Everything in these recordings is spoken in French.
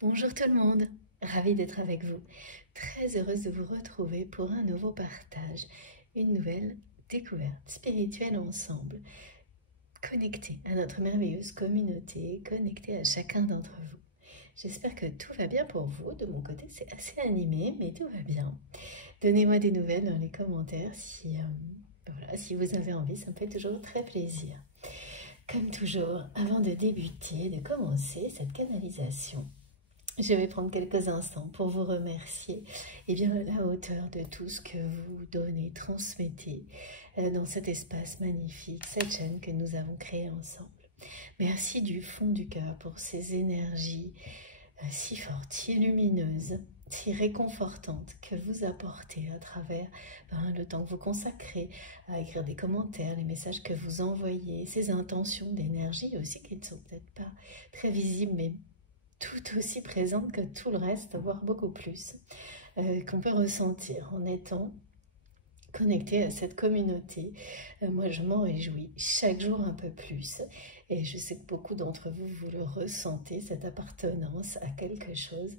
Bonjour tout le monde, ravie d'être avec vous. Très heureuse de vous retrouver pour un nouveau partage, une nouvelle découverte spirituelle ensemble, connectés à notre merveilleuse communauté, connectés à chacun d'entre vous. J'espère que tout va bien pour vous. De mon côté, c'est assez animé, mais tout va bien. Donnez-moi des nouvelles dans les commentaires si vous avez envie, ça me fait toujours très plaisir. Comme toujours, avant de débuter, de commencer cette canalisation, je vais prendre quelques instants pour vous remercier à la hauteur de tout ce que vous donnez, transmettez dans cet espace magnifique, cette chaîne que nous avons créée ensemble. Merci du fond du cœur pour ces énergies si fortes, si lumineuses, si réconfortantes que vous apportez à travers le temps que vous consacrez à écrire des commentaires, les messages que vous envoyez, ces intentions d'énergie aussi qui ne sont peut-être pas très visibles mais tout aussi présente que tout le reste, voire beaucoup plus, qu'on peut ressentir en étant connecté à cette communauté. Moi, je m'en réjouis chaque jour un peu plus. Et je sais que beaucoup d'entre vous, vous le ressentez, cette appartenance à quelque chose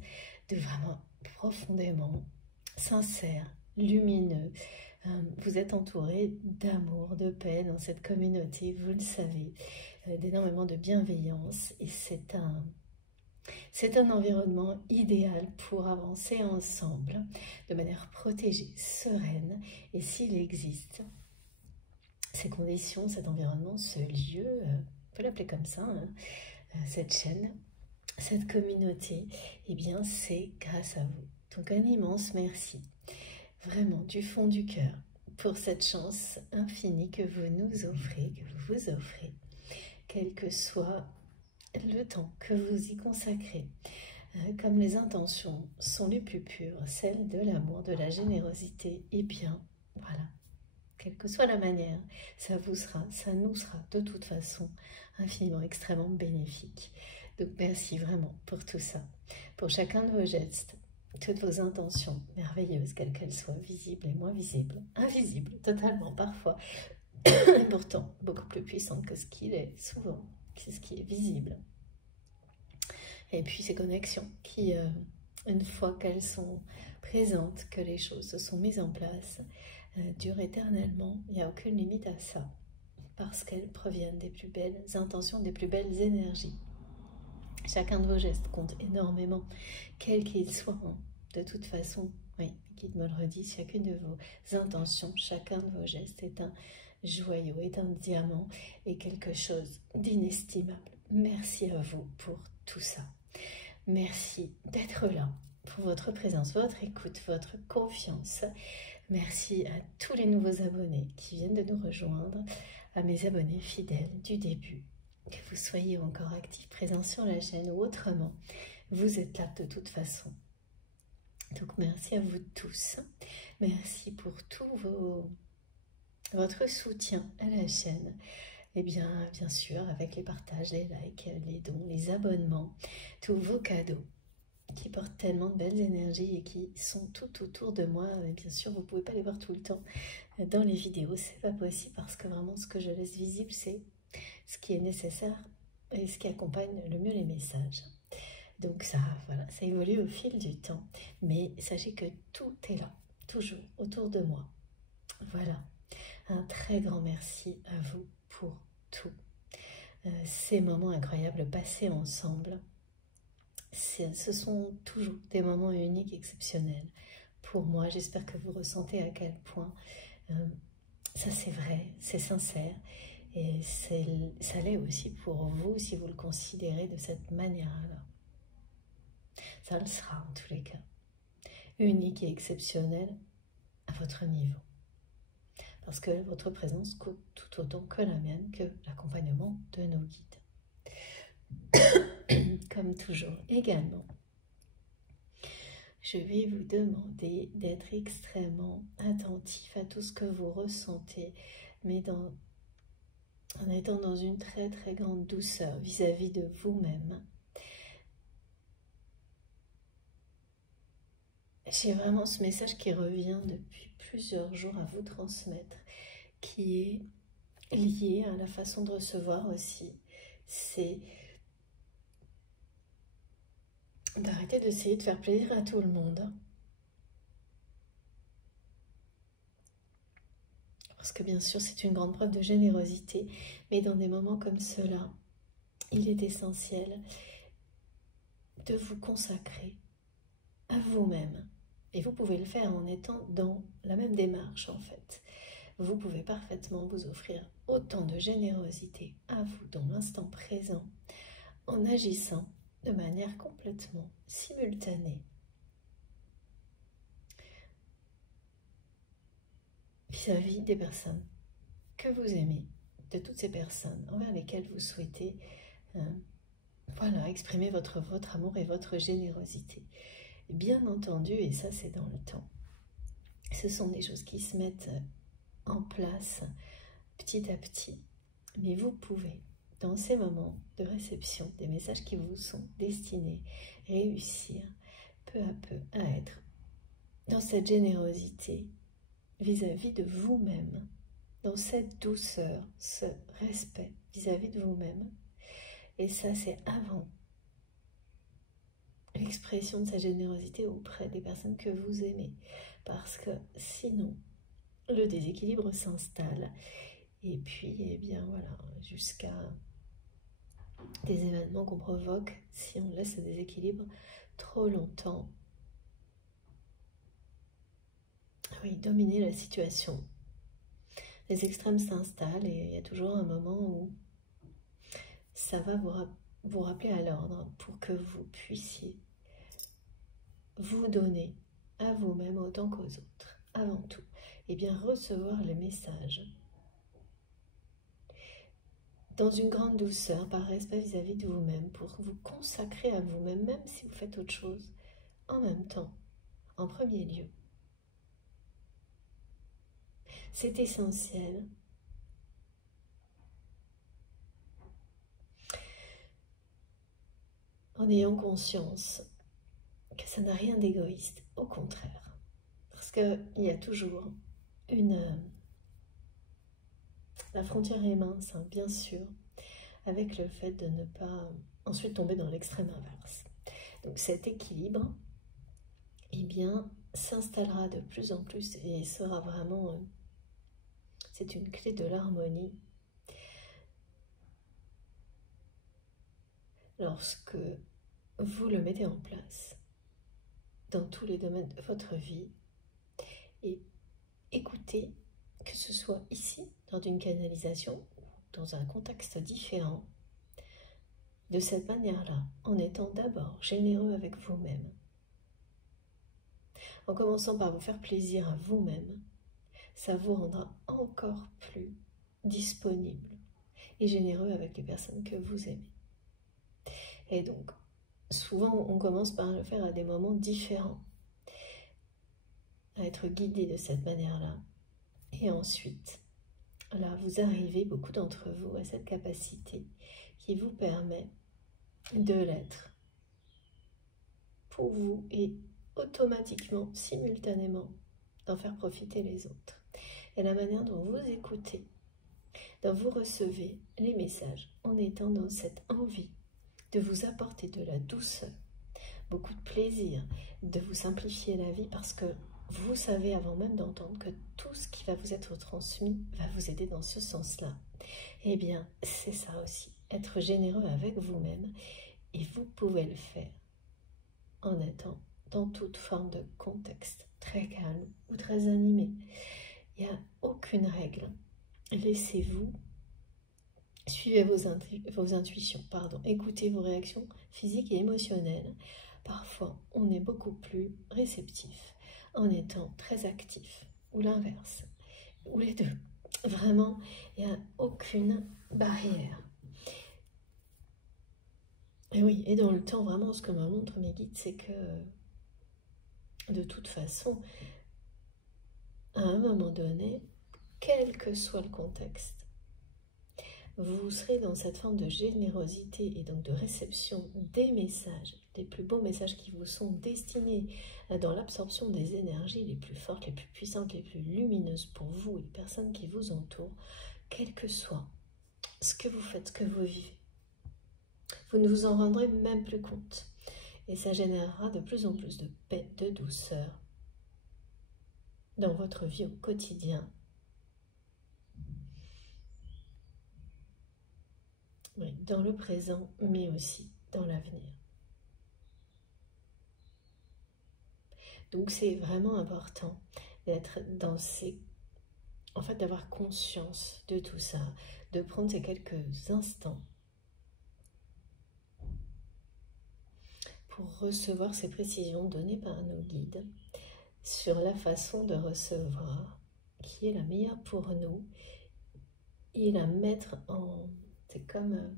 de vraiment profondément sincère, lumineux. Vous êtes entouré d'amour, de paix dans cette communauté, vous le savez, d'énormément de bienveillance. Et c'est un environnement idéal pour avancer ensemble de manière protégée, sereine. Et s'il existe ces conditions, cet environnement, ce lieu, on peut l'appeler comme ça, hein, cette chaîne, cette communauté, eh bien c'est grâce à vous. Donc un immense merci, vraiment du fond du cœur, pour cette chance infinie que vous nous offrez, que vous vous offrez, quel que soit le temps que vous y consacrez. Comme les intentions sont les plus pures, celles de l'amour, de la générosité, et bien, voilà, quelle que soit la manière, ça nous sera de toute façon infiniment, extrêmement bénéfique. Donc merci vraiment pour tout ça, pour chacun de vos gestes, toutes vos intentions merveilleuses, quelles qu'elles soient, visibles et moins visibles, invisibles totalement parfois, et pourtant beaucoup plus puissantes que ce qu'il est souvent, c'est ce qui est visible. Et puis ces connexions qui, une fois qu'elles sont présentes, que les choses se sont mises en place, durent éternellement. Il n'y a aucune limite à ça, parce qu'elles proviennent des plus belles intentions, des plus belles énergies. Chacun de vos gestes compte énormément, quels qu'ils soient. De toute façon, oui, guide me le redit, chacune de vos intentions, chacun de vos gestes est un joyau, est un diamant et quelque chose d'inestimable. Merci à vous pour tout ça. Merci d'être là, pour votre présence, votre écoute, votre confiance. Merci à tous les nouveaux abonnés qui viennent de nous rejoindre, à mes abonnés fidèles du début. Que vous soyez encore actifs, présents sur la chaîne ou autrement, vous êtes là de toute façon. Donc merci à vous tous. Merci pour votre soutien à la chaîne. Et bien sûr, avec les partages, les likes, les dons, les abonnements, tous vos cadeaux qui portent tellement de belles énergies et qui sont tout autour de moi. Et bien sûr, vous ne pouvez pas les voir tout le temps dans les vidéos, c'est pas possible parce que vraiment ce que je laisse visible, c'est ce qui est nécessaire et ce qui accompagne le mieux les messages. Donc ça, voilà, ça évolue au fil du temps, mais sachez que tout est là, toujours autour de moi. Voilà, un très grand merci à vous pour tout. Ces moments incroyables passés ensemble, ce sont toujours des moments uniques, exceptionnels. Pour moi, j'espère que vous ressentez à quel point ça c'est vrai, c'est sincère, et ça l'est aussi pour vous si vous le considérez de cette manière-là. Ça le sera en tous les cas, unique et exceptionnel à votre niveau. Parce que votre présence coûte tout autant que la mienne, que l'accompagnement de nos guides. Comme toujours, également, je vais vous demander d'être extrêmement attentif à tout ce que vous ressentez, mais en étant dans une très très grande douceur vis-à-vis de vous-même. J'ai vraiment ce message qui revient depuis plusieurs jours à vous transmettre, qui est lié à la façon de recevoir aussi. C'est d'arrêter d'essayer de faire plaisir à tout le monde. Parce que bien sûr, c'est une grande preuve de générosité, mais dans des moments comme ceux-là, il est essentiel de vous consacrer à vous-même. Et vous pouvez le faire en étant dans la même démarche, en fait. Vous pouvez parfaitement vous offrir autant de générosité à vous dans l'instant présent, en agissant de manière complètement simultanée vis-à-vis des personnes que vous aimez, de toutes ces personnes envers lesquelles vous souhaitez voilà, exprimer votre amour et votre générosité. Bien entendu, et ça c'est dans le temps, ce sont des choses qui se mettent en place petit à petit, mais vous pouvez, dans ces moments de réception des messages qui vous sont destinés, réussir peu à peu à être dans cette générosité vis-à-vis de vous-même, dans cette douceur, ce respect vis-à-vis de vous-même. Et ça, c'est avant l'expression de sa générosité auprès des personnes que vous aimez. Parce que sinon, le déséquilibre s'installe. Et puis, eh bien voilà, jusqu'à des événements qu'on provoque si on laisse ce déséquilibre trop longtemps. Oui, dominer la situation. Les extrêmes s'installent et il y a toujours un moment où ça va vous rappeler à l'ordre pour que vous puissiez vous donner à vous-même autant qu'aux autres, avant tout, et bien recevoir les messages dans une grande douceur, par respect vis-à-vis de vous-même, pour vous consacrer à vous-même, même si vous faites autre chose, en même temps, en premier lieu. C'est essentiel. En ayant conscience que ça n'a rien d'égoïste, au contraire. Parce qu'il y a toujours la frontière est mince, hein, bien sûr, avec le fait de ne pas ensuite tomber dans l'extrême inverse. Donc cet équilibre, eh bien, s'installera de plus en plus et sera vraiment, c'est une clé de l'harmonie. Lorsque vous le mettez en place dans tous les domaines de votre vie et écoutez, que ce soit ici, dans une canalisation ou dans un contexte différent, de cette manière-là, en étant d'abord généreux avec vous-même, en commençant par vous faire plaisir à vous-même, ça vous rendra encore plus disponible et généreux avec les personnes que vous aimez. Et donc, souvent, on commence par le faire à des moments différents, à être guidé de cette manière-là. Et ensuite, là, vous arrivez, beaucoup d'entre vous, à cette capacité qui vous permet de l'être pour vous et automatiquement, simultanément, d'en faire profiter les autres. Et la manière dont vous écoutez, dont vous recevez les messages, en étant dans cette envie de vous apporter de la douceur, beaucoup de plaisir, de vous simplifier la vie, parce que vous savez avant même d'entendre que tout ce qui va vous être transmis va vous aider dans ce sens-là. Eh bien, c'est ça aussi, être généreux avec vous-même, et vous pouvez le faire en étant dans toute forme de contexte, très calme ou très animé. Il n'y a aucune règle. Laissez-vous, suivez vos intuitions, écoutez vos réactions physiques et émotionnelles. Parfois, on est beaucoup plus réceptif en étant très actif, ou l'inverse, ou les deux. Vraiment, il n'y a aucune barrière. Et oui, et dans le temps, vraiment, ce que me montrent mes guides, c'est que, de toute façon, à un moment donné, quel que soit le contexte, vous serez dans cette forme de générosité et donc de réception des messages, des plus beaux messages qui vous sont destinés dans l'absorption des énergies les plus fortes, les plus puissantes, les plus lumineuses pour vous et les personnes qui vous entourent, quel que soit ce que vous faites, ce que vous vivez. Vous ne vous en rendrez même plus compte. Et ça générera de plus en plus de paix, de douceur dans votre vie au quotidien. Oui, dans le présent, mais aussi dans l'avenir. Donc c'est vraiment important d'être dans ces... En fait, d'avoir conscience de tout ça, de prendre ces quelques instants pour recevoir ces précisions données par nos guides sur la façon de recevoir qui est la meilleure pour nous et la mettre en... C'est comme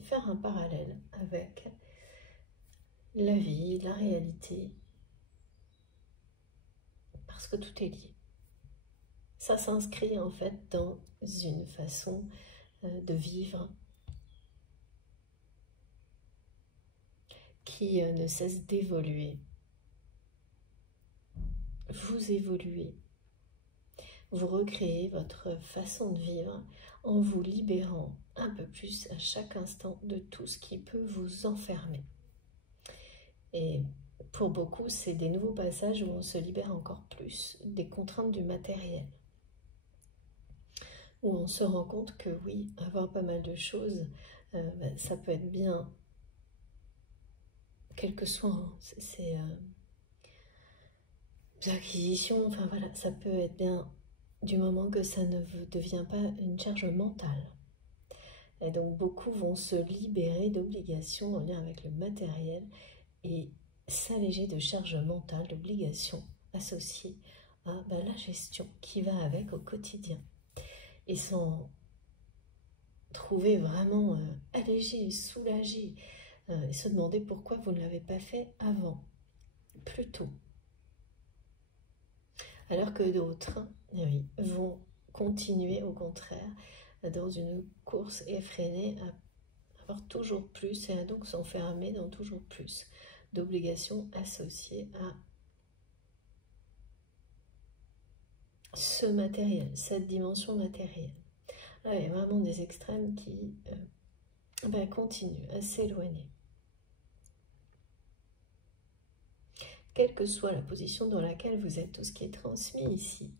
faire un parallèle avec la vie, la réalité, parce que tout est lié. Ça s'inscrit en fait dans une façon de vivre qui ne cesse d'évoluer. Vous évoluez, vous recréez votre façon de vivre en vous libérant un peu plus à chaque instant de tout ce qui peut vous enfermer. Et pour beaucoup, c'est des nouveaux passages où on se libère encore plus des contraintes du matériel. Où on se rend compte que oui, avoir pas mal de choses, ça peut être bien, quel que soit, hein, c'est l'acquisition, enfin voilà, ça peut être bien du moment que ça ne devient pas une charge mentale. Et donc beaucoup vont se libérer d'obligations en lien avec le matériel et s'alléger de charges mentales, d'obligations associées à la gestion qui va avec au quotidien. Et s'en trouver vraiment allégé, soulagé, et se demander pourquoi vous ne l'avez pas fait avant, plus tôt. Alors que d'autres, oui, vont continuer au contraire dans une course effrénée à avoir toujours plus et à donc s'enfermer dans toujours plus d'obligations associées à ce matériel, cette dimension matérielle. Là, il y a vraiment des extrêmes qui continuent à s'éloigner. Quelle que soit la position dans laquelle vous êtes, tout ce qui est transmis ici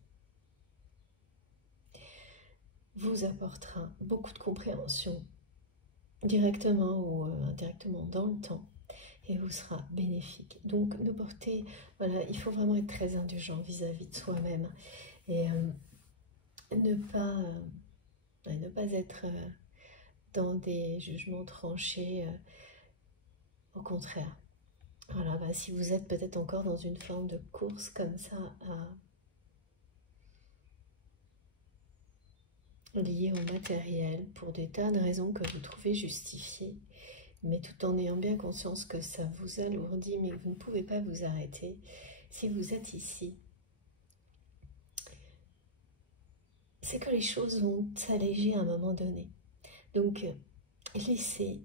vous apportera beaucoup de compréhension, directement ou indirectement dans le temps, et vous sera bénéfique. Donc, ne portez, voilà, il faut vraiment être très indulgent vis-à-vis de soi-même et ne pas être dans des jugements tranchés, au contraire. Voilà, si vous êtes peut-être encore dans une forme de course comme ça, liée au matériel, pour des tas de raisons que vous trouvez justifiées, mais tout en ayant bien conscience que ça vous alourdit, mais que vous ne pouvez pas vous arrêter, si vous êtes ici, c'est que les choses vont s'alléger à un moment donné. Donc, laissez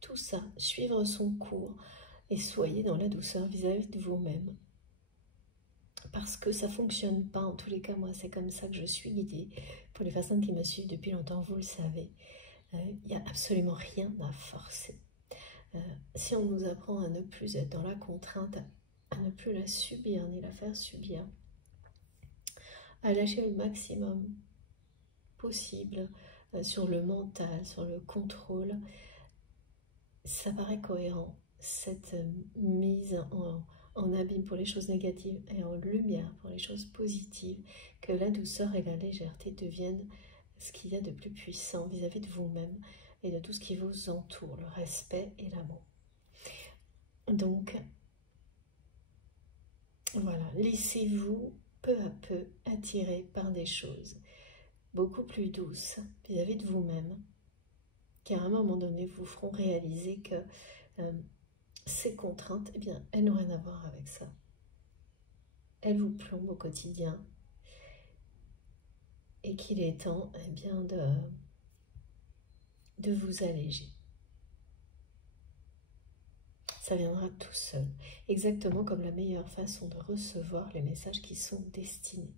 tout ça suivre son cours et soyez dans la douceur vis-à-vis de vous-même. Parce que ça ne fonctionne pas, en tous les cas, moi, c'est comme ça que je suis guidée. Pour les personnes qui me suivent depuis longtemps, vous le savez, il n'y a absolument rien à forcer. Si on nous apprend à ne plus être dans la contrainte, à ne plus la subir ni la faire subir, à lâcher le maximum possible sur le mental, sur le contrôle, ça paraît cohérent, cette mise en abîme pour les choses négatives et en lumière pour les choses positives, que la douceur et la légèreté deviennent ce qu'il y a de plus puissant vis-à-vis de vous-même et de tout ce qui vous entoure, le respect et l'amour. Donc, voilà, laissez-vous peu à peu attirer par des choses beaucoup plus douces vis-à-vis de vous-même, qui à un moment donné vous feront réaliser que ces contraintes, eh bien, elles n'ont rien à voir avec ça. Elles vous plombent au quotidien et qu'il est temps, eh bien, de vous alléger. Ça viendra tout seul, exactement comme la meilleure façon de recevoir les messages qui sont destinés.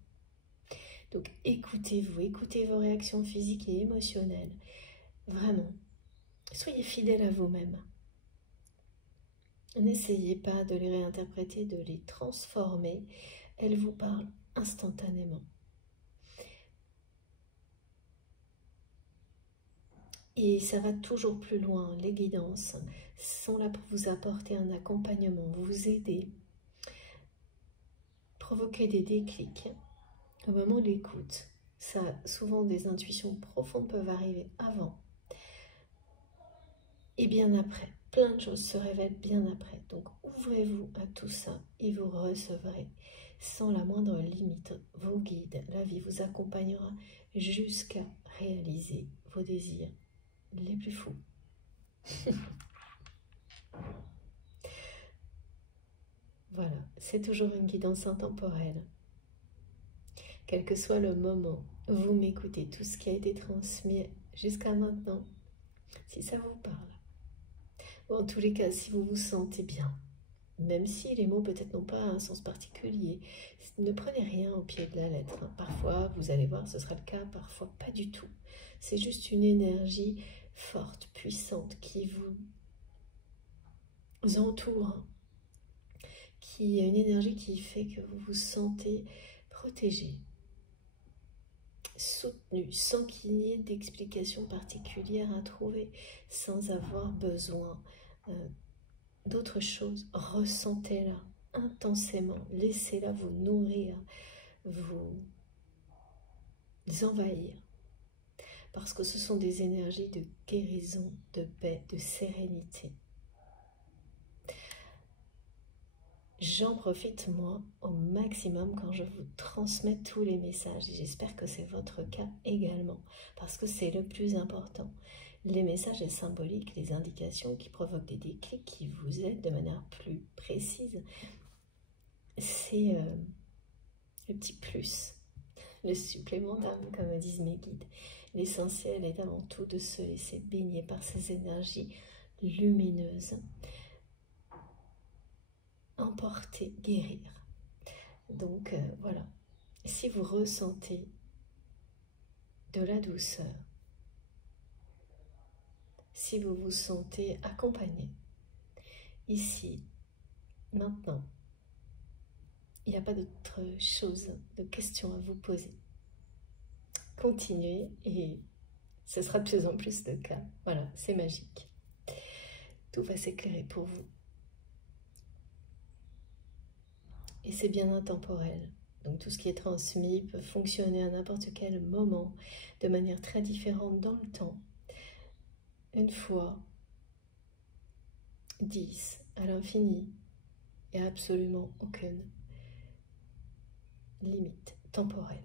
Donc écoutez-vous, écoutez vos réactions physiques et émotionnelles, vraiment, Soyez fidèle à vous-même. N'essayez pas de les réinterpréter, de les transformer. Elles vous parlent instantanément. Et ça va toujours plus loin. Les guidances sont là pour vous apporter un accompagnement, vous aider, provoquer des déclics au moment de l'écoute. Ça, souvent des intuitions profondes peuvent arriver avant et bien après. Plein de choses se révèlent bien après. Donc ouvrez-vous à tout ça et vous recevrez sans la moindre limite vos guides. La vie vous accompagnera jusqu'à réaliser vos désirs les plus fous. Voilà, c'est toujours une guidance intemporelle. Quel que soit le moment, vous m'écoutez, tout ce qui a été transmis jusqu'à maintenant, si ça vous parle. Ou en tous les cas, si vous vous sentez bien, même si les mots peut-être n'ont pas un sens particulier, ne prenez rien au pied de la lettre. Parfois, vous allez voir, ce sera le cas, parfois pas du tout. C'est juste une énergie forte, puissante, qui vous entoure, qui est une énergie qui fait que vous vous sentez protégé, soutenu, sans qu'il y ait d'explication particulière à trouver, sans avoir besoin d'autre chose. Ressentez-la intensément, laissez-la vous nourrir, vous envahir, parce que ce sont des énergies de guérison, de paix, de sérénité. J'en profite, moi, au maximum quand je vous transmets tous les messages. Et j'espère que c'est votre cas également, parce que c'est le plus important. Les messages symboliques, les indications qui provoquent des déclics, qui vous aident de manière plus précise, c'est le petit plus, le supplément d'âme, comme disent mes guides. L'essentiel est avant tout de se laisser baigner par ces énergies lumineuses, emporter, guérir. Donc voilà, si vous ressentez de la douceur, si vous vous sentez accompagné, ici, maintenant, il n'y a pas d'autre chose, de questions à vous poser. Continuez et ce sera de plus en plus le cas. Voilà, c'est magique. Tout va s'éclairer pour vous. Et c'est bien intemporel. Donc tout ce qui est transmis peut fonctionner à n'importe quel moment, de manière très différente dans le temps. Une fois, 10, à l'infini, il n'y a absolument aucune limite temporelle.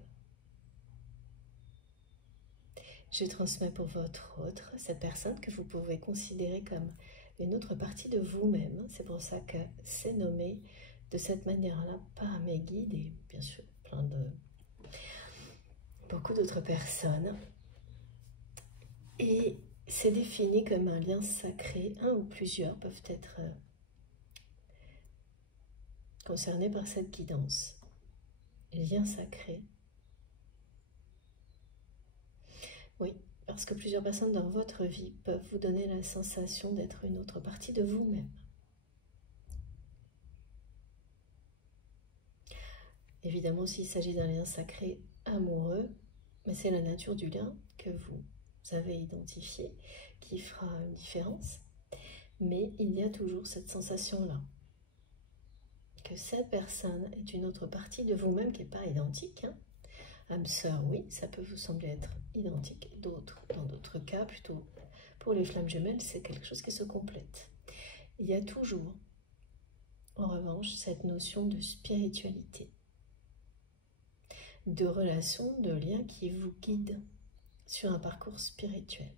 Je transmets pour votre autre, cette personne que vous pouvez considérer comme une autre partie de vous-même. C'est pour ça que c'est nommé de cette manière-là par mes guides et bien sûr beaucoup d'autres personnes. Et c'est défini comme un lien sacré. Un ou plusieurs peuvent être concernés par cette guidance. Lien sacré. Oui, parce que plusieurs personnes dans votre vie peuvent vous donner la sensation d'être une autre partie de vous-même. Évidemment, s'il s'agit d'un lien sacré amoureux, mais c'est la nature du lien que vous avez identifié qui fera une différence. Mais il y a toujours cette sensation-là, que cette personne est une autre partie de vous-même qui n'est pas identique. Âme sœur, oui, ça peut vous sembler être identique. Dans d'autres cas, plutôt pour les flammes jumelles, c'est quelque chose qui se complète. Il y a toujours, en revanche, cette notion de spiritualité, de relation, de lien qui vous guide sur un parcours spirituel.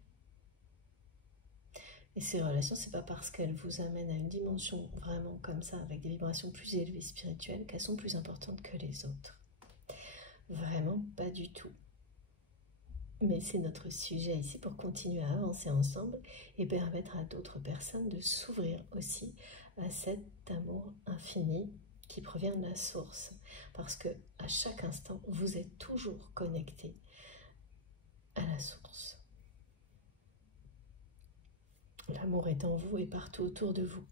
Et ces relations, c'est pas parce qu'elles vous amènent à une dimension vraiment comme ça, avec des vibrations plus élevées spirituelles, qu'elles sont plus importantes que les autres. Vraiment pas du tout. Mais c'est notre sujet ici pour continuer à avancer ensemble et permettre à d'autres personnes de s'ouvrir aussi à cet amour infini qui provient de la source. Parce que à chaque instant, vous êtes toujours connecté à la source. L'amour est en vous et partout autour de vous.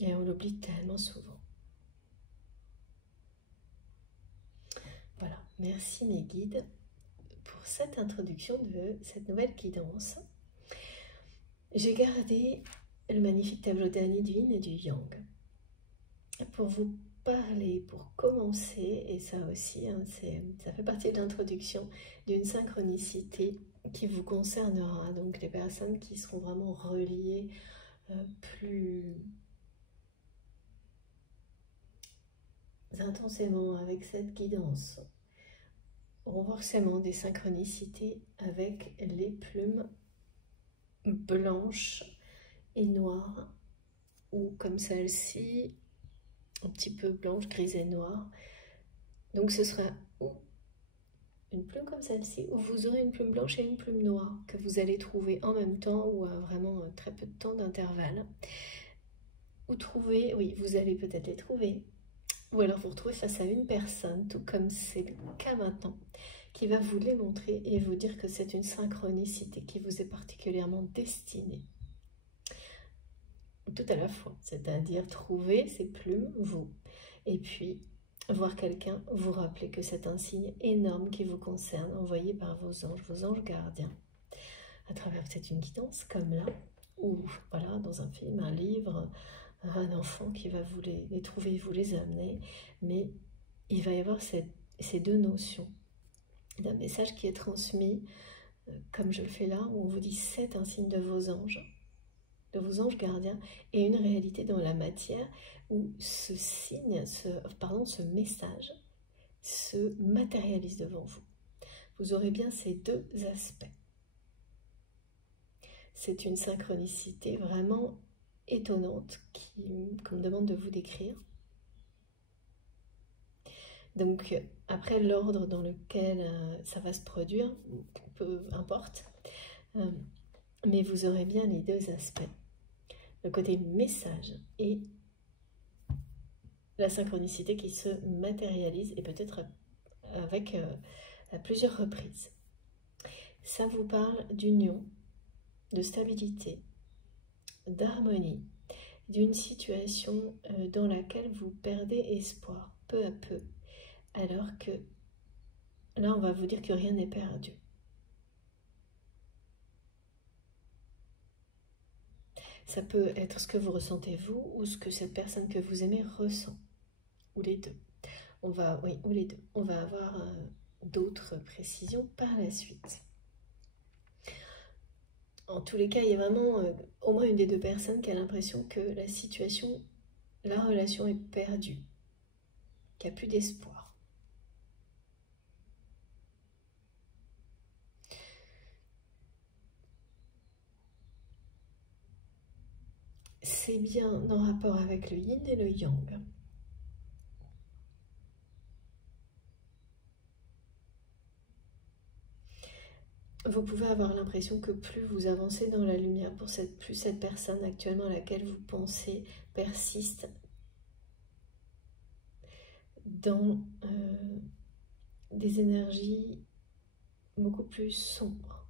Et on l'oublie tellement souvent. Voilà, merci mes guides pour cette introduction de cette nouvelle guidance. J'ai gardé le magnifique tableau d'Annie du Yin et du Yang pour vous parler, pour commencer, et ça aussi, hein, ça fait partie de l'introduction, d'une synchronicité qui vous concernera, donc les personnes qui seront vraiment reliées plus intensément avec cette guidance, auront forcément des synchronicités avec les plumes blanches et noires, ou comme celle-ci, un petit peu blanche, grise et noire. Donc ce sera ou une plume comme celle-ci, ou vous aurez une plume blanche et une plume noire que vous allez trouver en même temps ou à vraiment très peu de temps d'intervalle. Ou trouver, oui, vous allez peut-être les trouver, ou alors vous retrouvez face à une personne, tout comme c'est le cas maintenant, qui va vous les montrer et vous dire que c'est une synchronicité qui vous est particulièrement destinée. Tout à la fois, c'est-à-dire trouver ces plumes, vous, et puis voir quelqu'un vous rappeler que c'est un signe énorme qui vous concerne, envoyé par vos anges gardiens, à travers peut-être une guidance comme là, ou voilà, dans un film, un livre, un enfant qui va vous les trouver, vous les amener, mais il va y avoir ces deux notions d'un message qui est transmis, comme je le fais là, où on vous dit c'est un signe de vos anges gardiens, et une réalité dans la matière où ce signe, ce message se matérialise devant vous. Vous aurez bien ces deux aspects. C'est une synchronicité vraiment étonnante qu'on me demande de vous décrire. Donc après l'ordre dans lequel ça va se produire, peu importe, mais vous aurez bien les deux aspects. Le côté message et la synchronicité qui se matérialise, et peut-être avec à plusieurs reprises. Ça vous parle d'union, de stabilité, d'harmonie, d'une situation dans laquelle vous perdez espoir peu à peu, alors que là on va vous dire que rien n'est perdu. Ça peut être ce que vous ressentez vous ou ce que cette personne que vous aimez ressent, ou les deux. Oui, ou les deux. On va avoir d'autres précisions par la suite. En tous les cas, il y a vraiment au moins une des deux personnes qui a l'impression que la situation, la relation est perdue, qu'il n'y a plus d'espoir. C'est bien en rapport avec le yin et le yang. Vous pouvez avoir l'impression que plus vous avancez dans la lumière, plus cette personne actuellement à laquelle vous pensez persiste dans des énergies beaucoup plus sombres.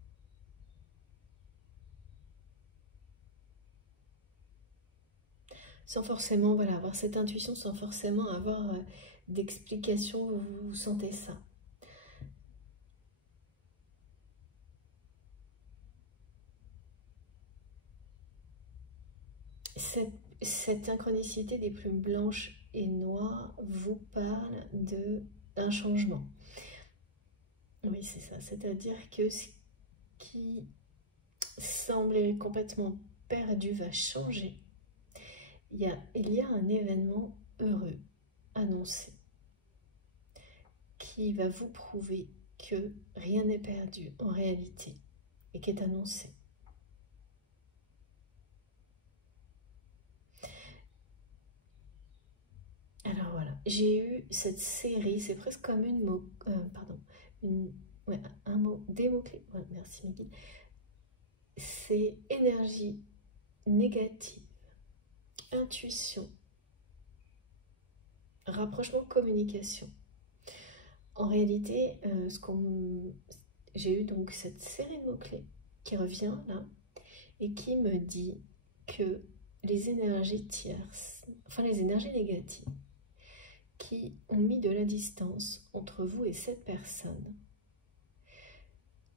Sans forcément avoir cette intuition, sans forcément avoir d'explication, vous sentez ça. Cette synchronicité des plumes blanches et noires vous parle d'un changement. Oui, c'est ça. C'est-à-dire que ce qui semblait complètement perdu va changer. Il y a un événement heureux annoncé qui va vous prouver que rien n'est perdu en réalité et qui est annoncé. Alors voilà, j'ai eu cette série, c'est presque comme un mot, des mots-clés. Ouais, merci Miguel. C'est énergie négative, intuition, rapprochement, communication. En réalité, j'ai eu donc cette série de mots-clés qui revient là et qui me dit que les énergies tierces, enfin les énergies négatives, qui ont mis de la distance entre vous et cette personne,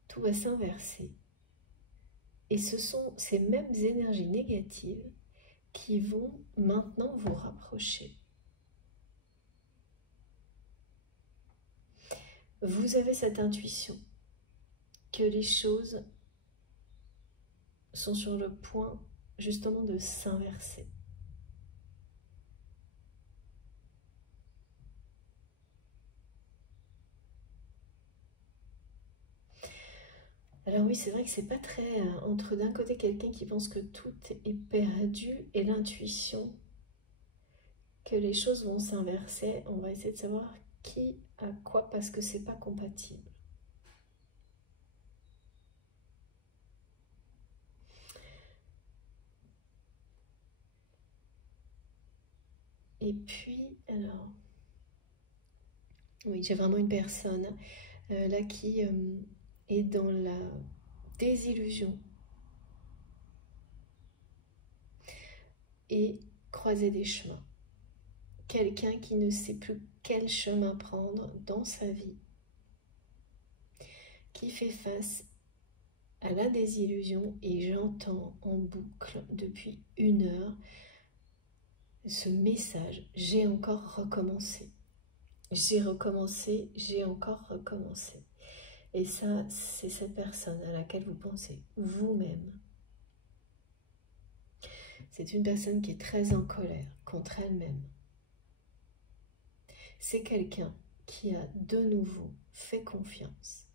tout va s'inverser. Et ce sont ces mêmes énergies négatives qui vont maintenant vous rapprocher. Vous avez cette intuition que les choses sont sur le point justement de s'inverser. Alors oui, c'est vrai que c'est pas très... entre d'un côté quelqu'un qui pense que tout est perdu et l'intuition que les choses vont s'inverser, on va essayer de savoir qui a quoi parce que c'est pas compatible. Et puis, alors... Oui, j'ai vraiment une personne là qui est dans la désillusion et croiser des chemins. Quelqu'un qui ne sait plus quel chemin prendre dans sa vie, qui fait face à la désillusion et j'entends en boucle depuis 1 heure ce message, j'ai encore recommencé. J'ai recommencé, j'ai encore recommencé. Et ça, c'est cette personne à laquelle vous pensez, vous-même. C'est une personne qui est très en colère contre elle-même. C'est quelqu'un qui a de nouveau fait confiance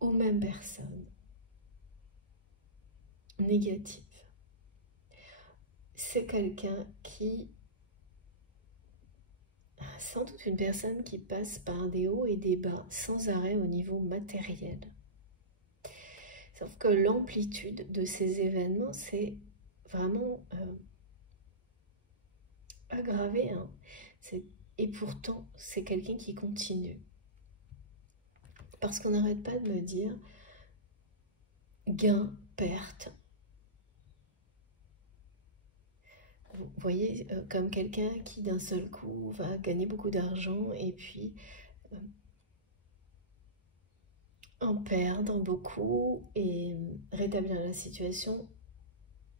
aux mêmes personnes négatives. C'est quelqu'un qui, sans doute une personne qui passe par des hauts et des bas sans arrêt au niveau matériel. Sauf que l'amplitude de ces événements, c'est vraiment aggravé. Hein. Et pourtant, c'est quelqu'un qui continue. Parce qu'on n'arrête pas de me dire gain, perte. Vous voyez, comme quelqu'un qui d'un seul coup va gagner beaucoup d'argent et puis en perdre beaucoup et rétablir la situation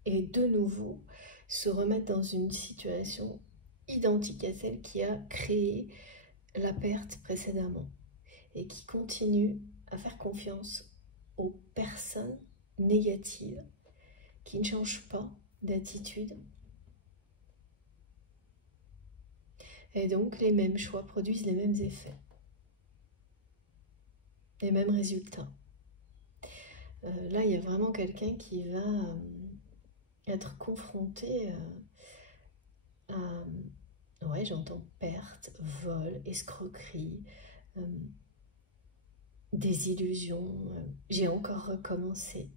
et de nouveau se remettre dans une situation identique à celle qui a créé la perte précédemment et qui continue à faire confiance aux personnes négatives qui ne changent pas d'attitude. Et donc les mêmes choix produisent les mêmes effets, les mêmes résultats. Là, il y a vraiment quelqu'un qui va être confronté à, ouais, j'entends perte, vol, escroquerie, désillusion, j'ai encore recommencé.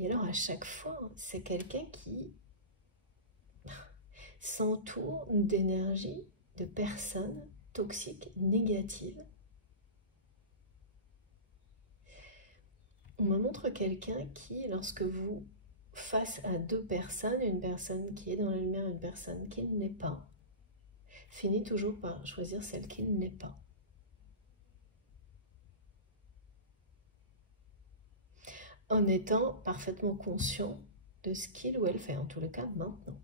Et alors à chaque fois, c'est quelqu'un qui s'entoure d'énergie, de personnes toxiques, négatives. On me montre quelqu'un qui, lorsque vous, face à 2 personnes, une personne qui est dans la lumière, une personne qui ne l'est pas, finit toujours par choisir celle qui ne l'est pas. En étant parfaitement conscient de ce qu'il ou elle fait, en tout le cas maintenant.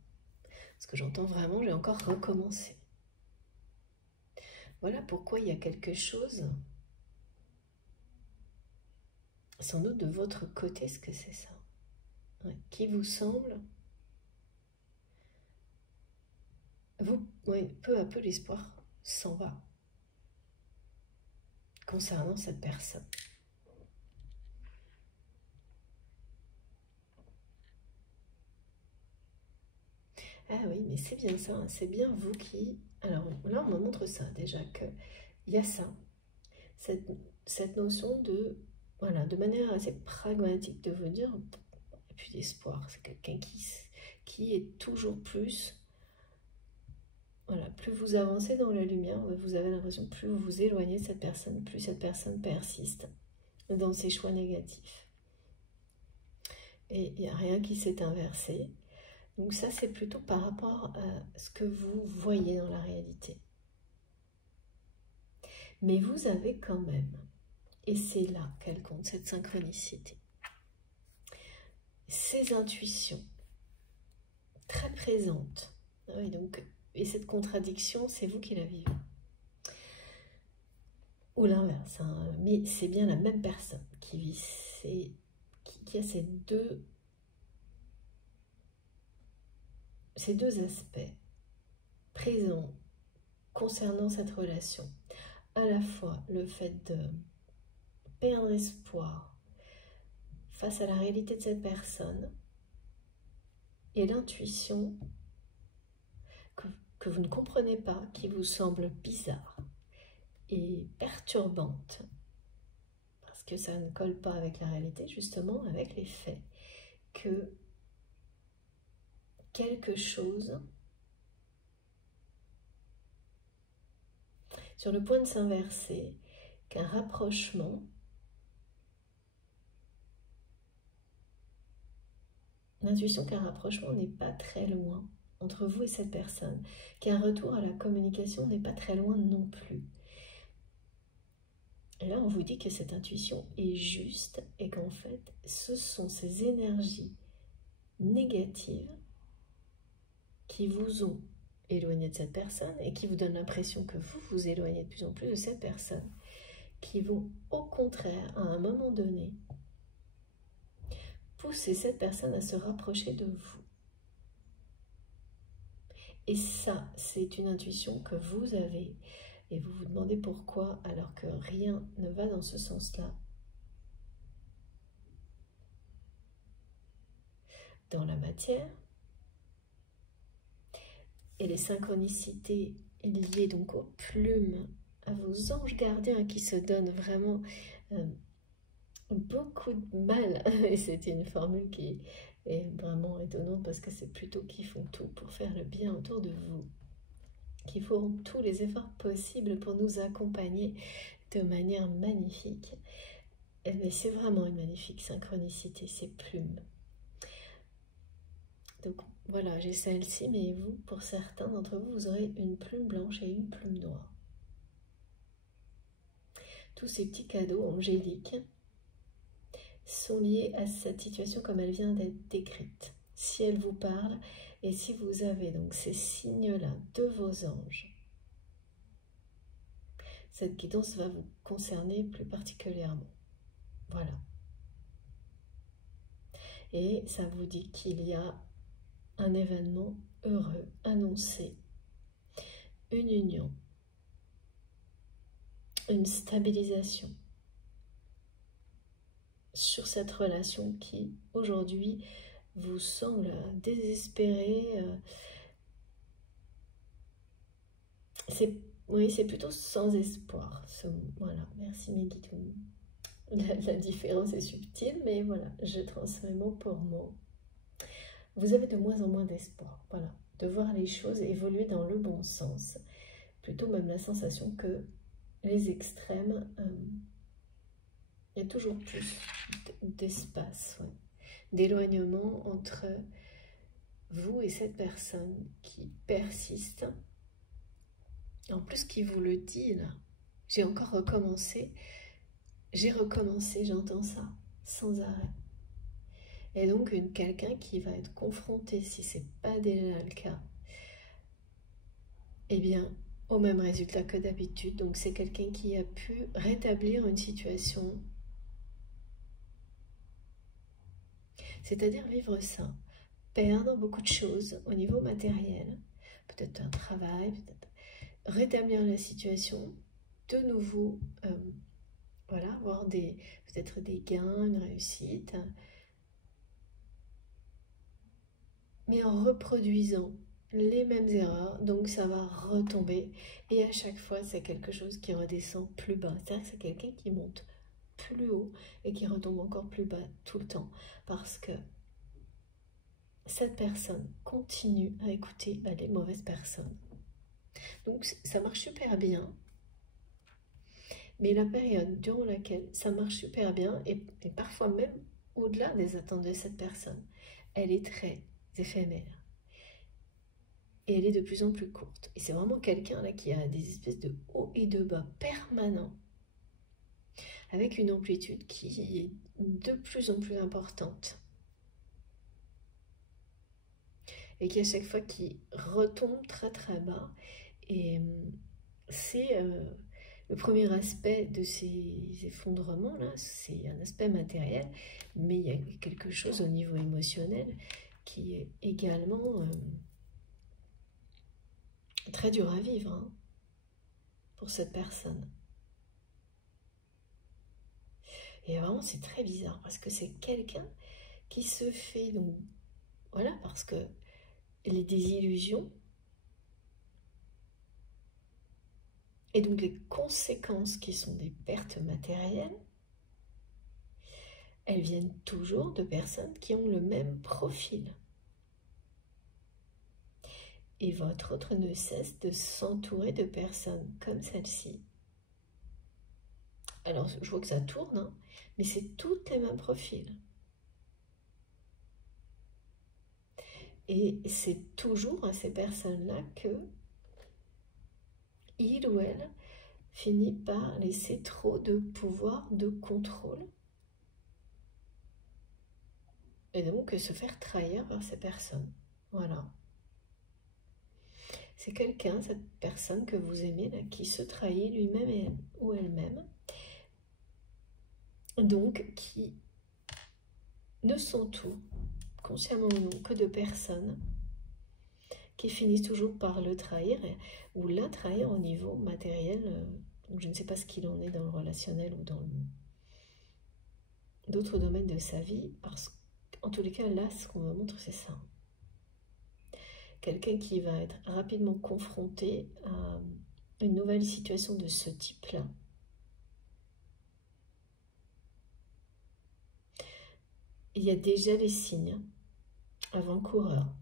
Parce que j'entends vraiment, j'ai encore recommencé. Voilà pourquoi il y a quelque chose, sans doute de votre côté, ce que c'est ça, ouais, qui vous semble, ouais, peu à peu l'espoir s'en va concernant cette personne. Ah oui, mais c'est bien ça, hein, c'est bien vous qui... Alors là, on me montre ça déjà, qu'il y a ça, cette notion de, voilà, de manière assez pragmatique de vous dire, il n'y a plus d'espoir, c'est quelqu'un qui est toujours plus, voilà, plus vous avancez dans la lumière, vous avez l'impression que plus vous vous éloignez de cette personne, plus cette personne persiste dans ses choix négatifs. Et il n'y a rien qui s'est inversé. Donc ça, c'est plutôt par rapport à ce que vous voyez dans la réalité. Mais vous avez quand même, et c'est là qu'elle compte, cette synchronicité, ces intuitions très présentes. Et cette contradiction, c'est vous qui la vivez. Ou l'inverse, hein, mais c'est bien la même personne qui vit qui a ces deux aspects présents concernant cette relation. À la fois le fait de perdre espoir face à la réalité de cette personne et l'intuition que vous ne comprenez pas, qui vous semble bizarre et perturbante, parce que ça ne colle pas avec la réalité, justement avec les faits, que quelque chose sur le point de s'inverser, qu'un rapprochement, l'intuition qu'un rapprochement n'est pas très loin entre vous et cette personne, qu'un retour à la communication n'est pas très loin non plus. Et là, on vous dit que cette intuition est juste et qu'en fait, ce sont ces énergies négatives qui vous ont éloigné de cette personne et qui vous donnent l'impression que vous vous éloignez de plus en plus de cette personne, qui vont au contraire, à un moment donné, pousser cette personne à se rapprocher de vous. Et ça, c'est une intuition que vous avez et vous vous demandez pourquoi alors que rien ne va dans ce sens-là. Dans la matière, et les synchronicités liées donc aux plumes, à vos anges gardiens qui se donnent vraiment beaucoup de mal. Et c'est une formule qui est vraiment étonnante parce que c'est plutôt qu'ils font tout pour faire le bien autour de vous, qui feront tous les efforts possibles pour nous accompagner de manière magnifique. Mais c'est vraiment une magnifique synchronicité, ces plumes. Donc voilà, j'ai celle-ci, mais vous, pour certains d'entre vous, vous aurez une plume blanche et une plume noire. Tous ces petits cadeaux angéliques sont liés à cette situation comme elle vient d'être décrite. Si elle vous parle et si vous avez donc ces signes-là de vos anges, cette guidance va vous concerner plus particulièrement. Voilà. Et ça vous dit qu'il y a un événement heureux annoncé, une union, une stabilisation sur cette relation qui aujourd'hui vous semble désespérée. Oui, c'est plutôt sans espoir. Voilà, merci mes guides. La différence est subtile, mais voilà, je transmets mot pour mot. Vous avez de moins en moins d'espoir, voilà, de voir les choses évoluer dans le bon sens. Plutôt même la sensation que les extrêmes, il y a toujours plus d'espace, ouais, d'éloignement entre vous et cette personne qui persiste. En plus, qui vous le dit là, j'ai encore recommencé, j'entends ça sans arrêt. Et donc, quelqu'un qui va être confronté, si ce n'est pas déjà le cas, eh bien, au même résultat que d'habitude. Donc, c'est quelqu'un qui a pu rétablir une situation, c'est-à-dire vivre ça, perdre beaucoup de choses au niveau matériel, peut-être un travail, peut-être rétablir la situation, de nouveau, voilà, avoir peut-être des gains, une réussite, mais en reproduisant les mêmes erreurs, donc ça va retomber, et à chaque fois c'est quelque chose qui redescend plus bas, c'est-à-dire que c'est quelqu'un qui monte plus haut et qui retombe encore plus bas tout le temps, parce que cette personne continue à écouter les mauvaises personnes. Donc ça marche super bien. Mais la période durant laquelle ça marche super bien, et parfois même au-delà des attentes de cette personne, elle est très éphémère. Et elle est de plus en plus courte. Et c'est vraiment quelqu'un là qui a des espèces de hauts et de bas permanents, avec une amplitude qui est de plus en plus importante. Et qui à chaque fois qui retombe très très bas. Et c'est le premier aspect de ces effondrements-là, c'est un aspect matériel, mais il y a quelque chose au niveau émotionnel qui est également très dur à vivre hein, pour cette personne. Et vraiment, c'est très bizarre parce que c'est quelqu'un qui se fait, donc voilà, parce que les désillusions et donc les conséquences qui sont des pertes matérielles, elles viennent toujours de personnes qui ont le même profil. Et votre autre ne cesse de s'entourer de personnes comme celle-ci. Alors, je vois que ça tourne, hein, mais c'est tous les mêmes profils. Et c'est toujours à ces personnes-là que il ou elle finit par laisser trop de pouvoir de contrôle et donc se faire trahir par ces personnes. Voilà. C'est quelqu'un, cette personne que vous aimez, là, qui se trahit lui-même ou elle-même, donc qui ne s'entoure, consciemment ou non, que de personnes qui finissent toujours par le trahir ou la trahir au niveau matériel. Donc je ne sais pas ce qu'il en est dans le relationnel ou dans d'autres domaines de sa vie, parce qu'en tous les cas, là, ce qu'on me montre, c'est ça. Quelqu'un qui va être rapidement confronté à une nouvelle situation de ce type-là. Il y a déjà les signes avant-coureurs.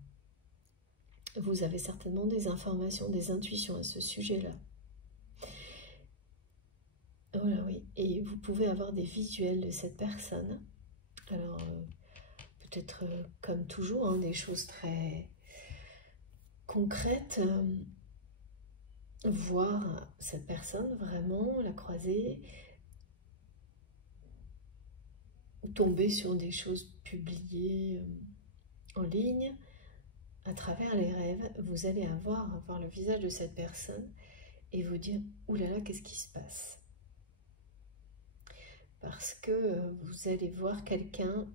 Vous avez certainement des informations, des intuitions à ce sujet-là. Voilà, oui. Et vous pouvez avoir des visuels de cette personne. Alors, peut-être comme toujours, hein, des choses très concrètes. Voir cette personne vraiment, la croiser, ou tomber sur des choses publiées en ligne. À travers les rêves, vous allez voir le visage de cette personne et vous dire « Oulala, qu'est-ce qui se passe ?» Parce que vous allez voir quelqu'un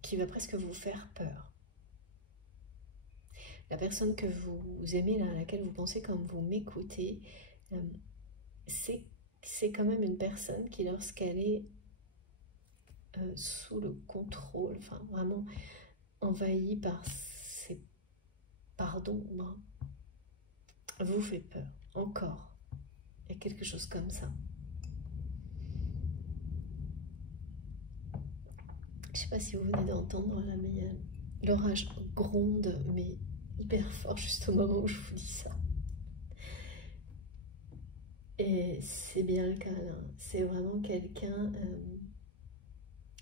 qui va presque vous faire peur. La personne que vous aimez, là, à laquelle vous pensez comme vous m'écoutez, c'est quand même une personne qui, lorsqu'elle est sous le contrôle, enfin vraiment envahie par ses pardons, vous fait peur, encore. Il y a quelque chose comme ça. Je ne sais pas si vous venez d'entendre là, mais l'orage gronde, mais hyper fort juste au moment où je vous dis ça. Et c'est bien le cas là. C'est vraiment quelqu'un,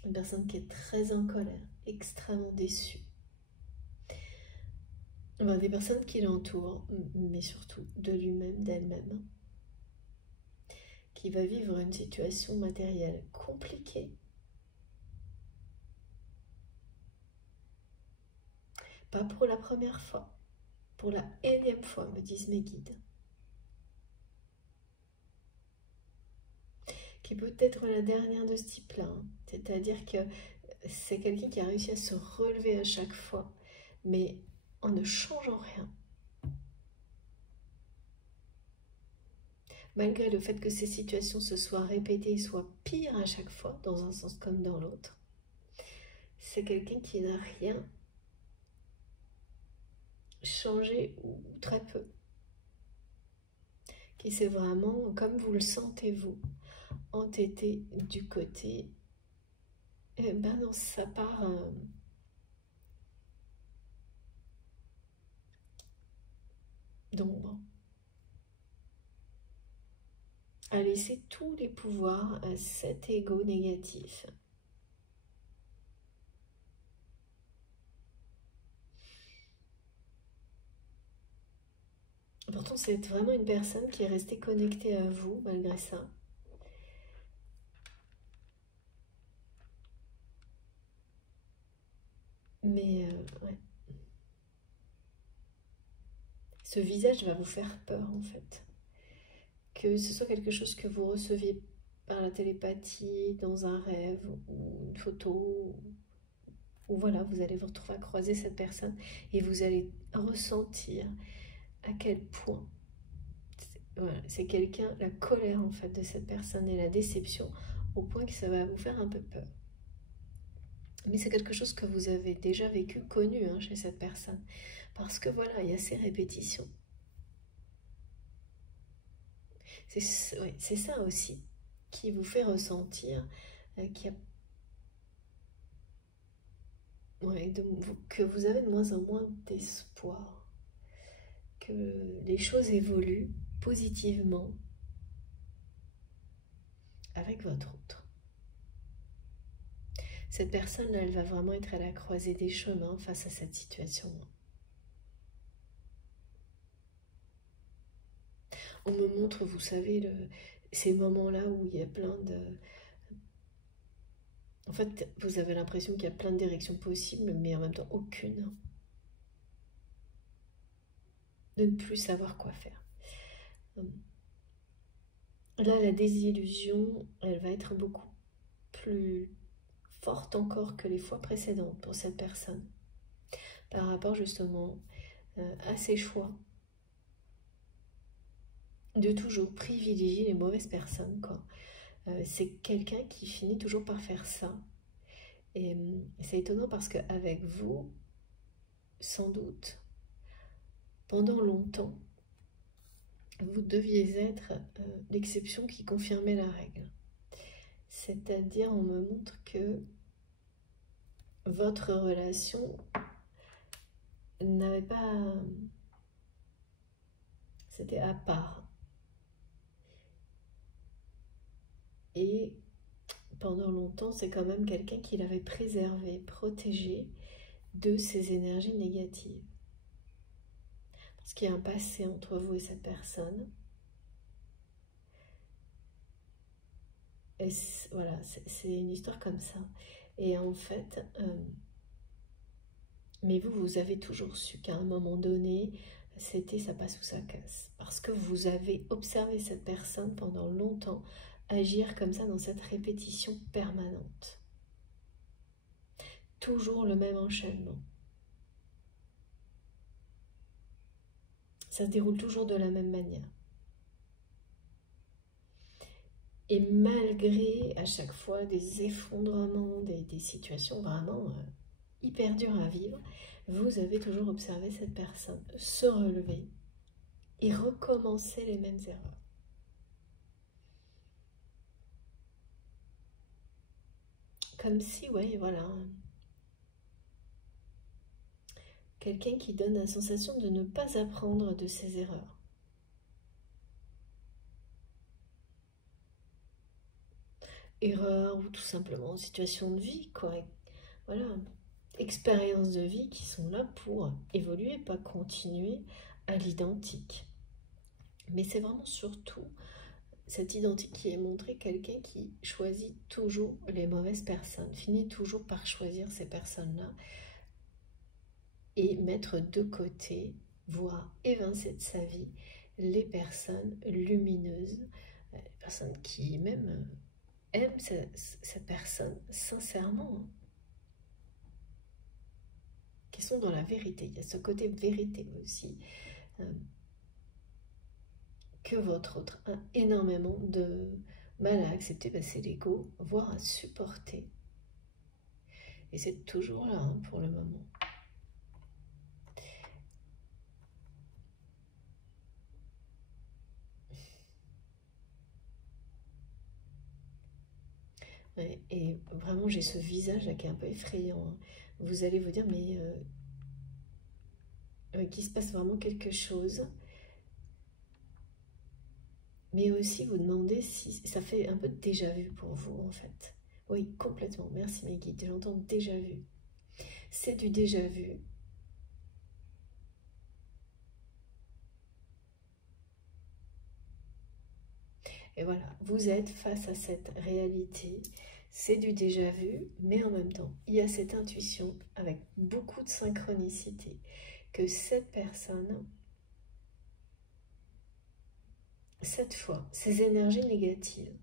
une personne qui est très en colère, extrêmement déçue. Enfin, des personnes qui l'entourent, mais surtout de lui-même, d'elle-même, qui va vivre une situation matérielle compliquée. Pas pour la première fois, pour la énième fois, me disent mes guides. Qui peut être la dernière de ce type-là. Hein. C'est-à-dire que c'est quelqu'un qui a réussi à se relever à chaque fois, mais en ne changeant rien. Malgré le fait que ces situations se soient répétées et soient pires à chaque fois, dans un sens comme dans l'autre, c'est quelqu'un qui n'a rien changé ou très peu. Qui s'est vraiment, comme vous le sentez vous, entêté du côté, et ben dans sa part d'ombre, à laisser tous les pouvoirs à cet ego négatif. Pourtant, c'est vraiment une personne qui est restée connectée à vous malgré ça. Mais ouais. Ce visage va vous faire peur en fait. Que ce soit quelque chose que vous receviez par la télépathie, dans un rêve, ou une photo, ou voilà, vous allez vous retrouver à croiser cette personne et vous allez ressentir à quel point voilà, c'est quelqu'un, la colère en fait de cette personne et la déception, au point que ça va vous faire un peu peur. Mais c'est quelque chose que vous avez déjà vécu, connu hein, chez cette personne. Parce que voilà, il y a ces répétitions. C'est ça aussi qui vous fait ressentir que vous avez de moins en moins d'espoir, que les choses évoluent positivement avec votre autre. Cette personne, elle va vraiment être à la croisée des chemins face à cette situation. On me montre, vous savez, ces moments-là où il y a plein de... En fait, vous avez l'impression qu'il y a plein de directions possibles, mais en même temps aucune. De ne plus savoir quoi faire. Là, la désillusion, elle va être beaucoup plus forte encore que les fois précédentes pour cette personne. Par rapport justement à ses choix de toujours privilégier les mauvaises personnes, quoi. C'est quelqu'un qui finit toujours par faire ça. Et c'est étonnant parce qu'avec vous, sans doute, pendant longtemps, vous deviez être l'exception qui confirmait la règle. C'est-à-dire, on me montre que votre relation n'avait pas... C'était à part. Et pendant longtemps, c'est quand même quelqu'un qui l'avait préservé, protégé de ces énergies négatives. Parce qu'il y a un passé entre vous et cette personne. Et voilà, c'est une histoire comme ça. Et en fait, mais vous avez toujours su qu'à un moment donné, c'était ça passe ou ça casse. Parce que vous avez observé cette personne pendant longtemps agir comme ça dans cette répétition permanente. Toujours le même enchaînement. Ça se déroule toujours de la même manière. Et malgré à chaque fois des effondrements, des situations vraiment hyper dures à vivre, vous avez toujours observé cette personne se relever et recommencer les mêmes erreurs. Comme si, ouais, voilà, quelqu'un qui donne la sensation de ne pas apprendre de ses erreurs. Erreurs ou tout simplement situation de vie, quoi. Voilà, expériences de vie qui sont là pour évoluer, pas continuer à l'identique. Mais c'est vraiment surtout cette identique qui est montrée, quelqu'un qui choisit toujours les mauvaises personnes, finit toujours par choisir ces personnes-là et mettre de côté, voire évincer de sa vie, les personnes lumineuses, les personnes qui même aiment cette personne sincèrement, qui sont dans la vérité. Il y a ce côté vérité aussi, que votre autre a énormément de mal à accepter, c'est l'ego, voire à supporter. Et c'est toujours là hein, pour le moment. Ouais, et vraiment, j'ai ce visage là qui est un peu effrayant. Hein. Vous allez vous dire, mais qu'il se passe vraiment quelque chose. mais aussi vous demandez si ça fait un peu de déjà vu pour vous en fait. Oui, complètement, merci mes guides, j'entends déjà vu. C'est du déjà vu. Et voilà, vous êtes face à cette réalité, c'est du déjà vu, mais en même temps, il y a cette intuition avec beaucoup de synchronicité que cette personne, cette fois, ces énergies négatives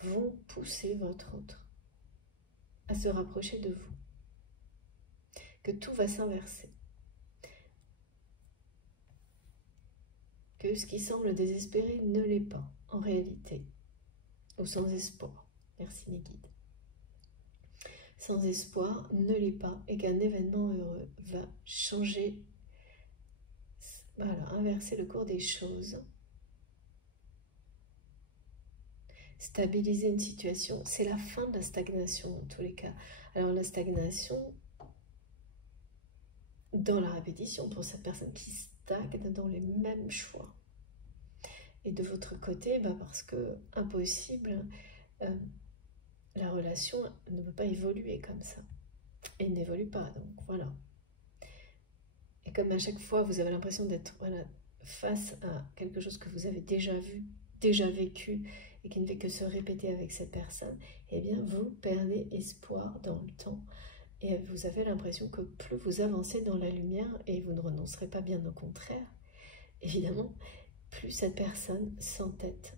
vont pousser votre autre à se rapprocher de vous, que tout va s'inverser, que ce qui semble désespéré ne l'est pas en réalité, ou sans espoir. Merci mes guides. Sans espoir ne l'est pas et qu'un événement heureux va changer, voilà, inverser le cours des choses, stabiliser une situation. C'est la fin de la stagnation dans tous les cas. Alors la stagnation dans la répétition pour cette personne qui stagne dans les mêmes choix. Et de votre côté, parce que impossible, la relation ne peut pas évoluer comme ça. Et n'évolue pas, donc voilà. Et comme à chaque fois, vous avez l'impression d'être face à quelque chose que vous avez déjà vu, déjà vécu, et qui ne fait que se répéter avec cette personne, eh bien, vous perdez espoir dans le temps. Et vous avez l'impression que plus vous avancez dans la lumière, et vous ne renoncerez pas, bien au contraire, évidemment, plus cette personne s'entête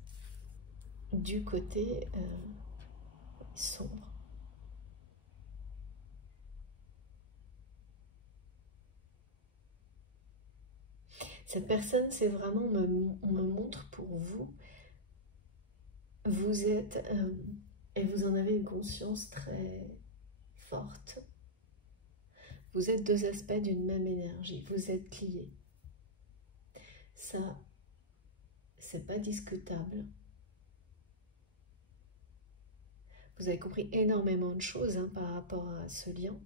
du côté sombre. Cette personne, c'est vraiment, on me montre pour vous, vous êtes, et vous en avez une conscience très forte, vous êtes deux aspects d'une même énergie, vous êtes liés. Ça, c'est pas discutable. Vous avez compris énormément de choses par rapport à ce lien.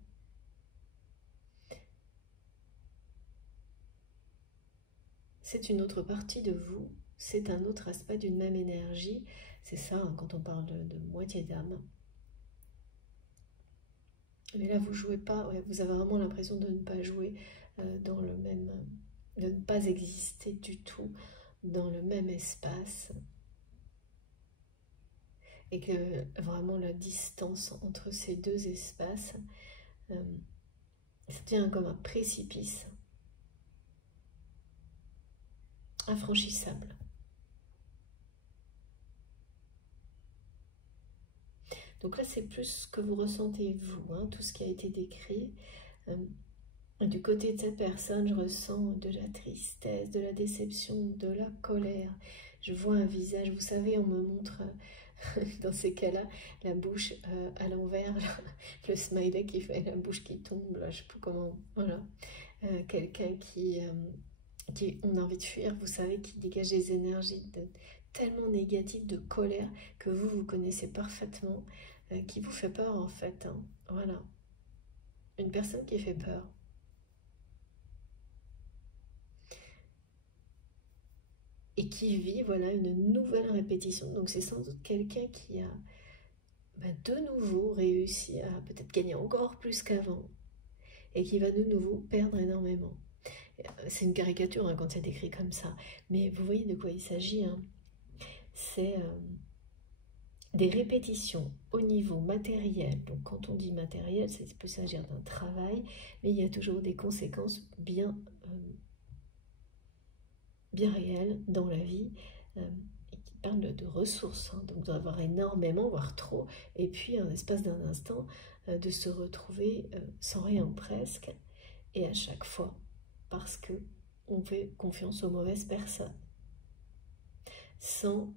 C'est une autre partie de vous, c'est un autre aspect d'une même énergie. C'est ça, quand on parle de moitié d'âme. Mais là, vous jouez pas, vous avez vraiment l'impression de ne pas jouer dans le même, de ne pas exister du tout dans le même espace. Et que vraiment la distance entre ces deux espaces, ça devient comme un précipice infranchissable. Donc là, c'est plus ce que vous ressentez vous, tout ce qui a été décrit. Du côté de cette personne, je ressens de la tristesse, de la déception, de la colère. Je vois un visage, vous savez, on me montre dans ces cas-là la bouche à l'envers, le smiley qui fait la bouche qui tombe, là, je sais pas comment, voilà. Quelqu'un qui on a envie de fuir, vous savez, qui dégage des énergies tellement négatives, de colère, que vous connaissez parfaitement, qui vous fait peur en fait, voilà. Une personne qui fait peur. Et qui vit, voilà, une nouvelle répétition. Donc c'est sans doute quelqu'un qui a de nouveau réussi à peut-être gagner encore plus qu'avant, et qui va de nouveau perdre énormément. C'est une caricature quand c'est décrit comme ça, mais vous voyez de quoi il s'agit. C'est des répétitions au niveau matériel. Donc quand on dit matériel, ça peut s'agir d'un travail, mais il y a toujours des conséquences bien réelles dans la vie, et qui parlent de ressources, donc d'avoir énormément, voire trop, et puis en l'espace d'un instant, de se retrouver sans rien presque, et à chaque fois, parce que on fait confiance aux mauvaises personnes, sans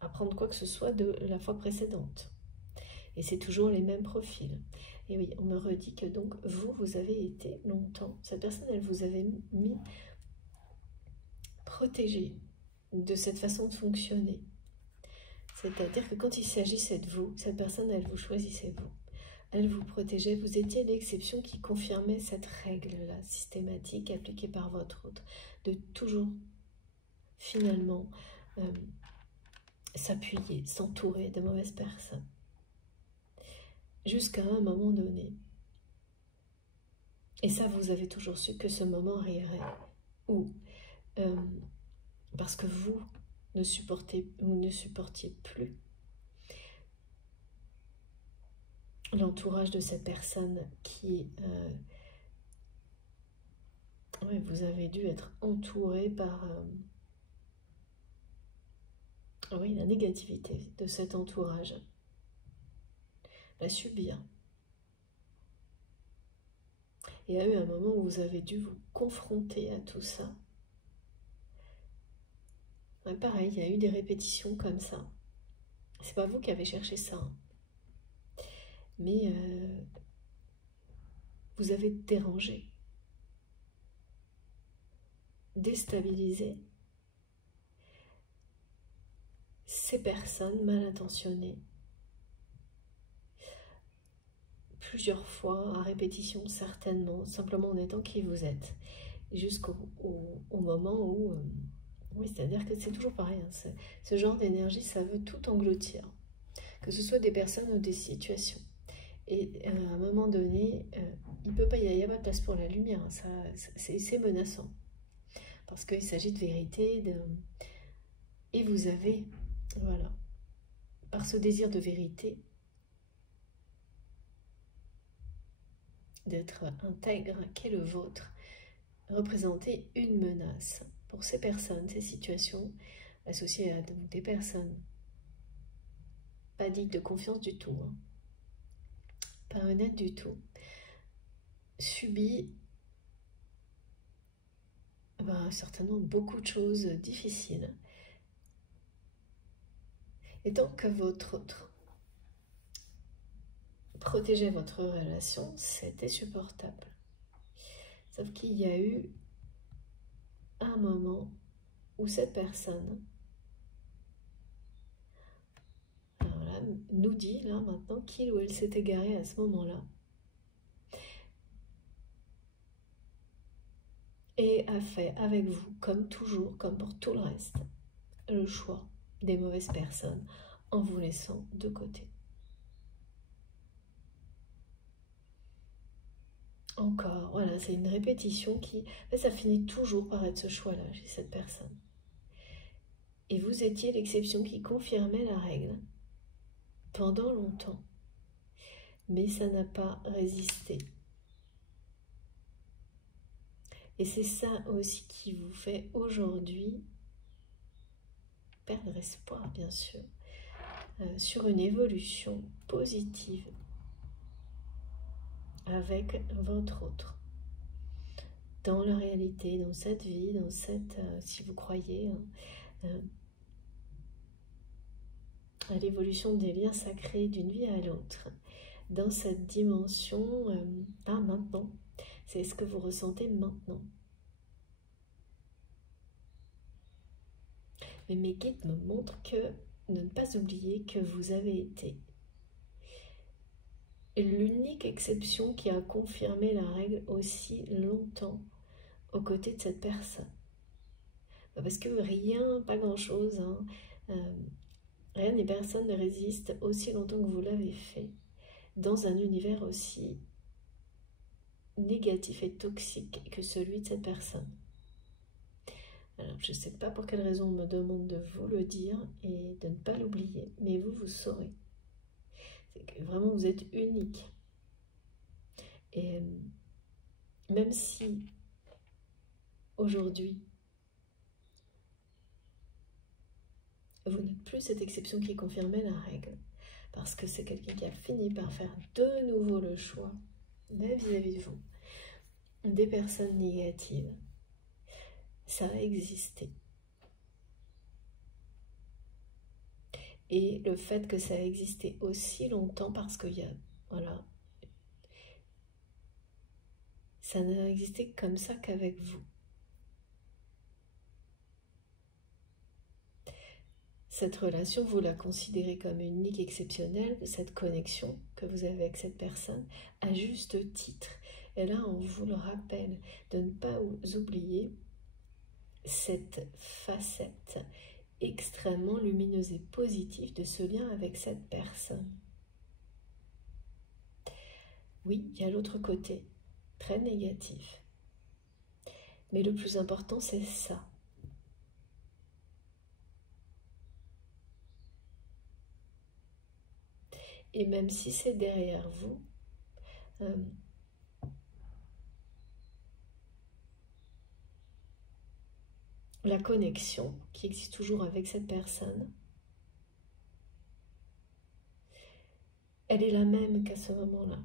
apprendre quoi que ce soit de la fois précédente. Et c'est toujours les mêmes profils. Et oui, on me redit que donc vous avez été longtemps, cette personne, elle vous avait mis protégé de cette façon de fonctionner. C'est-à-dire que quand il s'agissait de vous, cette personne, elle vous choisissait vous. Elle vous protégeait, vous étiez l'exception qui confirmait cette règle-là, systématique, appliquée par votre autre, de toujours, finalement, s'appuyer, s'entourer de mauvaises personnes. Jusqu'à un moment donné. Et ça, vous avez toujours su que ce moment arriverait. Ou parce que vous ne supportiez plus l'entourage de cette personne qui... vous avez dû être entouré par la négativité de cet entourage. La subir. Et il y a eu un moment où vous avez dû vous confronter à tout ça. Ouais, pareil, il y a eu des répétitions comme ça. C'est pas vous qui avez cherché ça. Hein. Mais vous avez dérangé, déstabilisé ces personnes mal intentionnées. Plusieurs fois, à répétition certainement, simplement en étant qui vous êtes. Jusqu'au moment où... oui, c'est-à-dire que c'est toujours pareil. Hein, ce genre d'énergie, ça veut tout engloutir. Que ce soit des personnes ou des situations. Et à un moment donné, il peut pas y avoir de place pour la lumière. Hein, c'est menaçant. Parce qu'il s'agit de vérité. Et vous avez, voilà, par ce désir de vérité, d'être intègre, qu'est le vôtre, représenter une menace pour ces personnes, ces situations associées à des personnes pas dignes de confiance du tout, hein, pas honnêtes du tout, subit certainement beaucoup de choses difficiles. Et tant que votre autre protégeait votre relation, c'était supportable. Sauf qu'il y a eu un moment où cette personne nous dit là maintenant qu'il ou elle s'est égaré à ce moment-là et a fait avec vous, comme toujours, comme pour tout le reste, le choix des mauvaises personnes en vous laissant de côté. Encore, voilà, c'est une répétition qui... ça finit toujours par être ce choix-là chez cette personne. Et vous étiez l'exception qui confirmait la règle pendant longtemps. Mais ça n'a pas résisté. Et c'est ça aussi qui vous fait aujourd'hui perdre espoir, bien sûr, sur une évolution positive avec votre autre. Dans la réalité, dans cette vie, dans cette, si vous croyez, à l'évolution des liens sacrés d'une vie à l'autre, dans cette dimension, maintenant, c'est ce que vous ressentez maintenant. Mais mes guides me montrent que de ne pas oublier que vous avez été l'unique exception qui a confirmé la règle aussi longtemps aux côtés de cette personne. Parce que rien, pas grand-chose, hein, rien ni personne ne résiste aussi longtemps que vous l'avez fait dans un univers aussi négatif et toxique que celui de cette personne. Alors, je ne sais pas pour quelle raison on me demande de vous le dire et de ne pas l'oublier, mais vous saurez. C'est que vraiment vous êtes unique. Et même si aujourd'hui vous n'êtes plus cette exception qui confirmait la règle, parce que c'est quelqu'un qui a fini par faire de nouveau le choix, même vis-à-vis de vous, des personnes négatives, ça a existé. Et le fait que ça a existé aussi longtemps, parce qu'il y a, voilà, ça n'a existé comme ça qu'avec vous. Cette relation, vous la considérez comme unique, exceptionnelle, cette connexion que vous avez avec cette personne à juste titre. Et là, on vous le rappelle de ne pas oublier cette facette extrêmement lumineuse et positive de ce lien avec cette personne. Oui, il y a l'autre côté, très négatif. Mais le plus important, c'est ça. Et même si c'est derrière vous, la connexion qui existe toujours avec cette personne, elle est la même qu'à ce moment-là.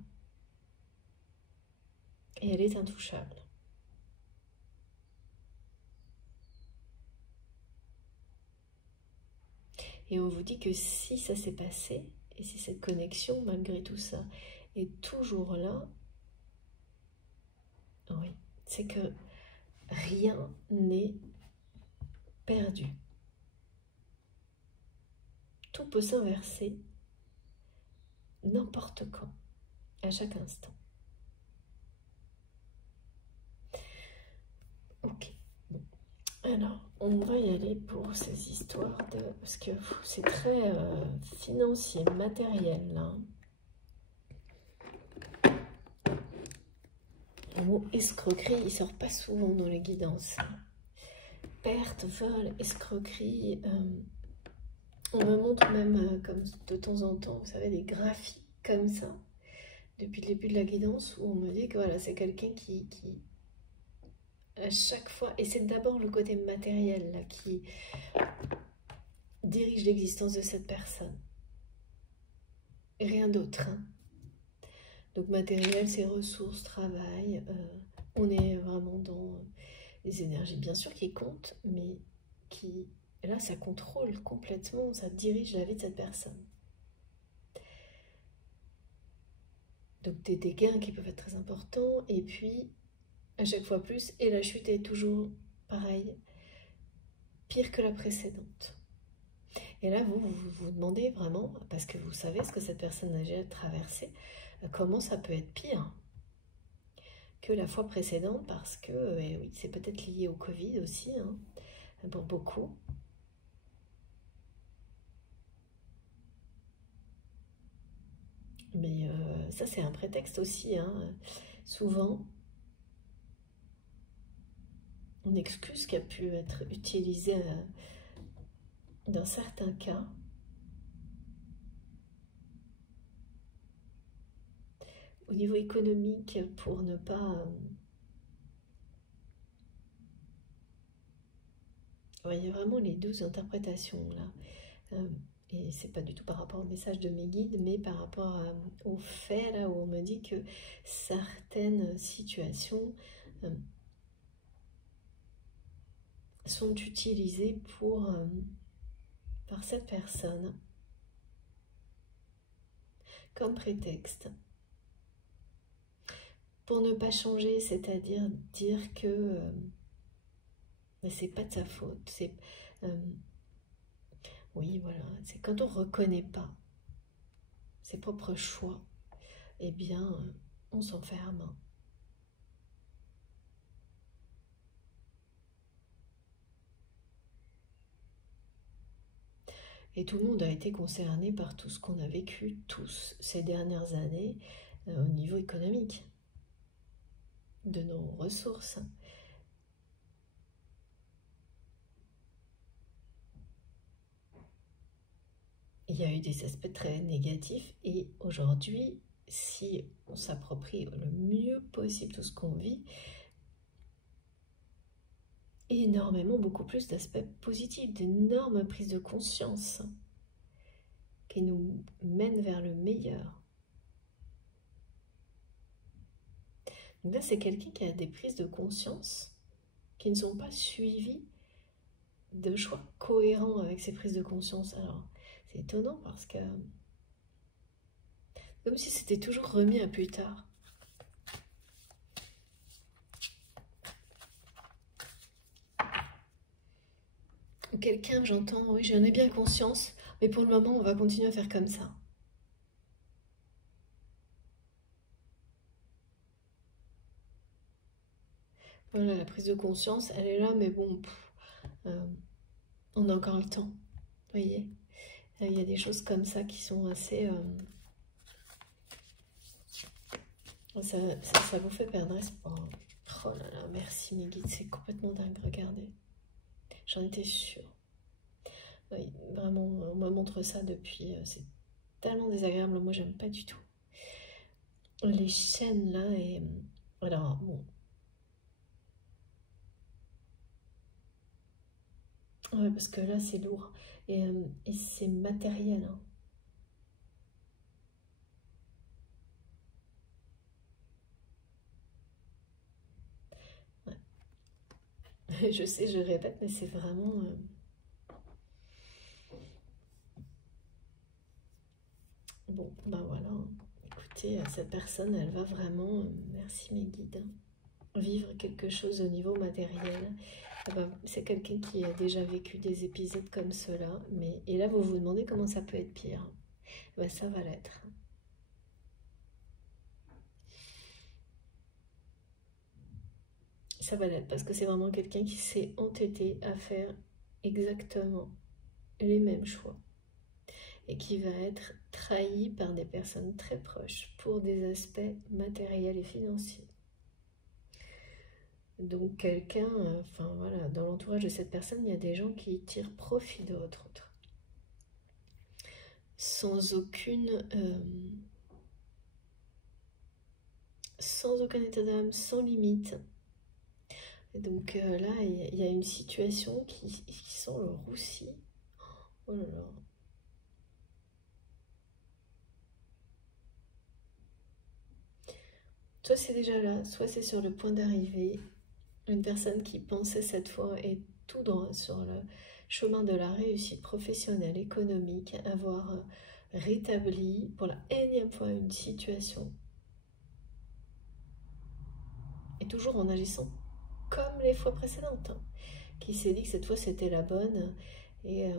Et elle est intouchable. Et on vous dit que si ça s'est passé, et si cette connexion, malgré tout ça, est toujours là, oui, c'est que rien n'est perdu. Tout peut s'inverser n'importe quand, à chaque instant. Ok. Alors, on va y aller pour ces histoires de... Parce que c'est très financier, matériel, là. Le mot escroquerie, il sort pas souvent dans les guidances. Perte, vol, escroquerie. On me montre même, comme de temps en temps, vous savez, des graphiques comme ça, depuis le début de la guidance, où on me dit que voilà, c'est quelqu'un qui à chaque fois, et c'est d'abord le côté matériel là, qui dirige l'existence de cette personne. Et rien d'autre. Hein. Donc matériel, c'est ressources, travail. On est vraiment dans les énergies, bien sûr, qui comptent, mais qui, là, ça contrôle complètement, ça dirige la vie de cette personne. Donc des gains qui peuvent être très importants, et puis à chaque fois plus, et la chute est toujours pareil, pire que la précédente. Et là, vous demandez vraiment, parce que vous savez ce que cette personne a déjà traversé, comment ça peut être pire que la fois précédente, parce que, et oui, c'est peut-être lié au Covid aussi, hein, pour beaucoup. Mais ça, c'est un prétexte aussi, hein. Souvent, une excuse qui a pu être utilisée dans certains cas, au niveau économique, pour ne pas... il y a vraiment les 12 interprétations là. Et c'est pas du tout par rapport au message de mes guides, mais par rapport au fait là où on me dit que certaines situations sont utilisées par cette personne comme prétexte pour ne pas changer, c'est-à-dire dire que c'est pas de sa faute. Oui, voilà, c'est quand on reconnaît pas ses propres choix, eh bien, on s'enferme. Et tout le monde a été concerné par tout ce qu'on a vécu, tous, ces dernières années, au niveau économique, de nos ressources. Il y a eu des aspects très négatifs, et aujourd'hui, si on s'approprie le mieux possible tout ce qu'on vit, énormément, beaucoup plus d'aspects positifs, d'énormes prises de conscience qui nous mènent vers le meilleur. Donc là, c'est quelqu'un qui a des prises de conscience qui ne sont pas suivies de choix cohérents avec ces prises de conscience. Alors, c'est étonnant parce que... comme si c'était toujours remis à plus tard. Quelqu'un, j'entends, oui, j'en ai bien conscience, mais pour le moment, on va continuer à faire comme ça. Voilà, la prise de conscience, elle est là, mais bon, on a encore le temps, vous voyez. Il y a des choses comme ça qui sont assez... ça vous fait perdre espoir. Oh là là, merci mes guides, c'est complètement dingue, regardez. J'en étais sûre. Oui, vraiment, on me montre ça depuis... c'est tellement désagréable, moi j'aime pas du tout. Les chaînes là, et... Alors, bon... Ouais, parce que là c'est lourd, et c'est matériel, hein. Ouais. Je sais, je répète, mais c'est vraiment... Bon, ben voilà. Écoutez, cette personne, elle va vraiment, merci mes guides, vivre quelque chose au niveau matériel. C'est quelqu'un qui a déjà vécu des épisodes comme cela, mais et là vous vous demandez comment ça peut être pire. Ben, ça va l'être. Ça va l'être parce que c'est vraiment quelqu'un qui s'est entêté à faire exactement les mêmes choix et qui va être trahi par des personnes très proches pour des aspects matériels et financiers. Donc quelqu'un, enfin voilà, dans l'entourage de cette personne, il y a des gens qui tirent profit de votre autre. Sans aucun état d'âme, sans limite. Et donc là, il y a une situation qui sent le roussi. Oh là là. Soit c'est déjà là, soit c'est sur le point d'arriver. Une personne qui pensait cette fois est tout droit sur le chemin de la réussite professionnelle, économique, avoir rétabli pour la énième fois une situation. Et toujours en agissant comme les fois précédentes, hein, qui s'est dit que cette fois c'était la bonne et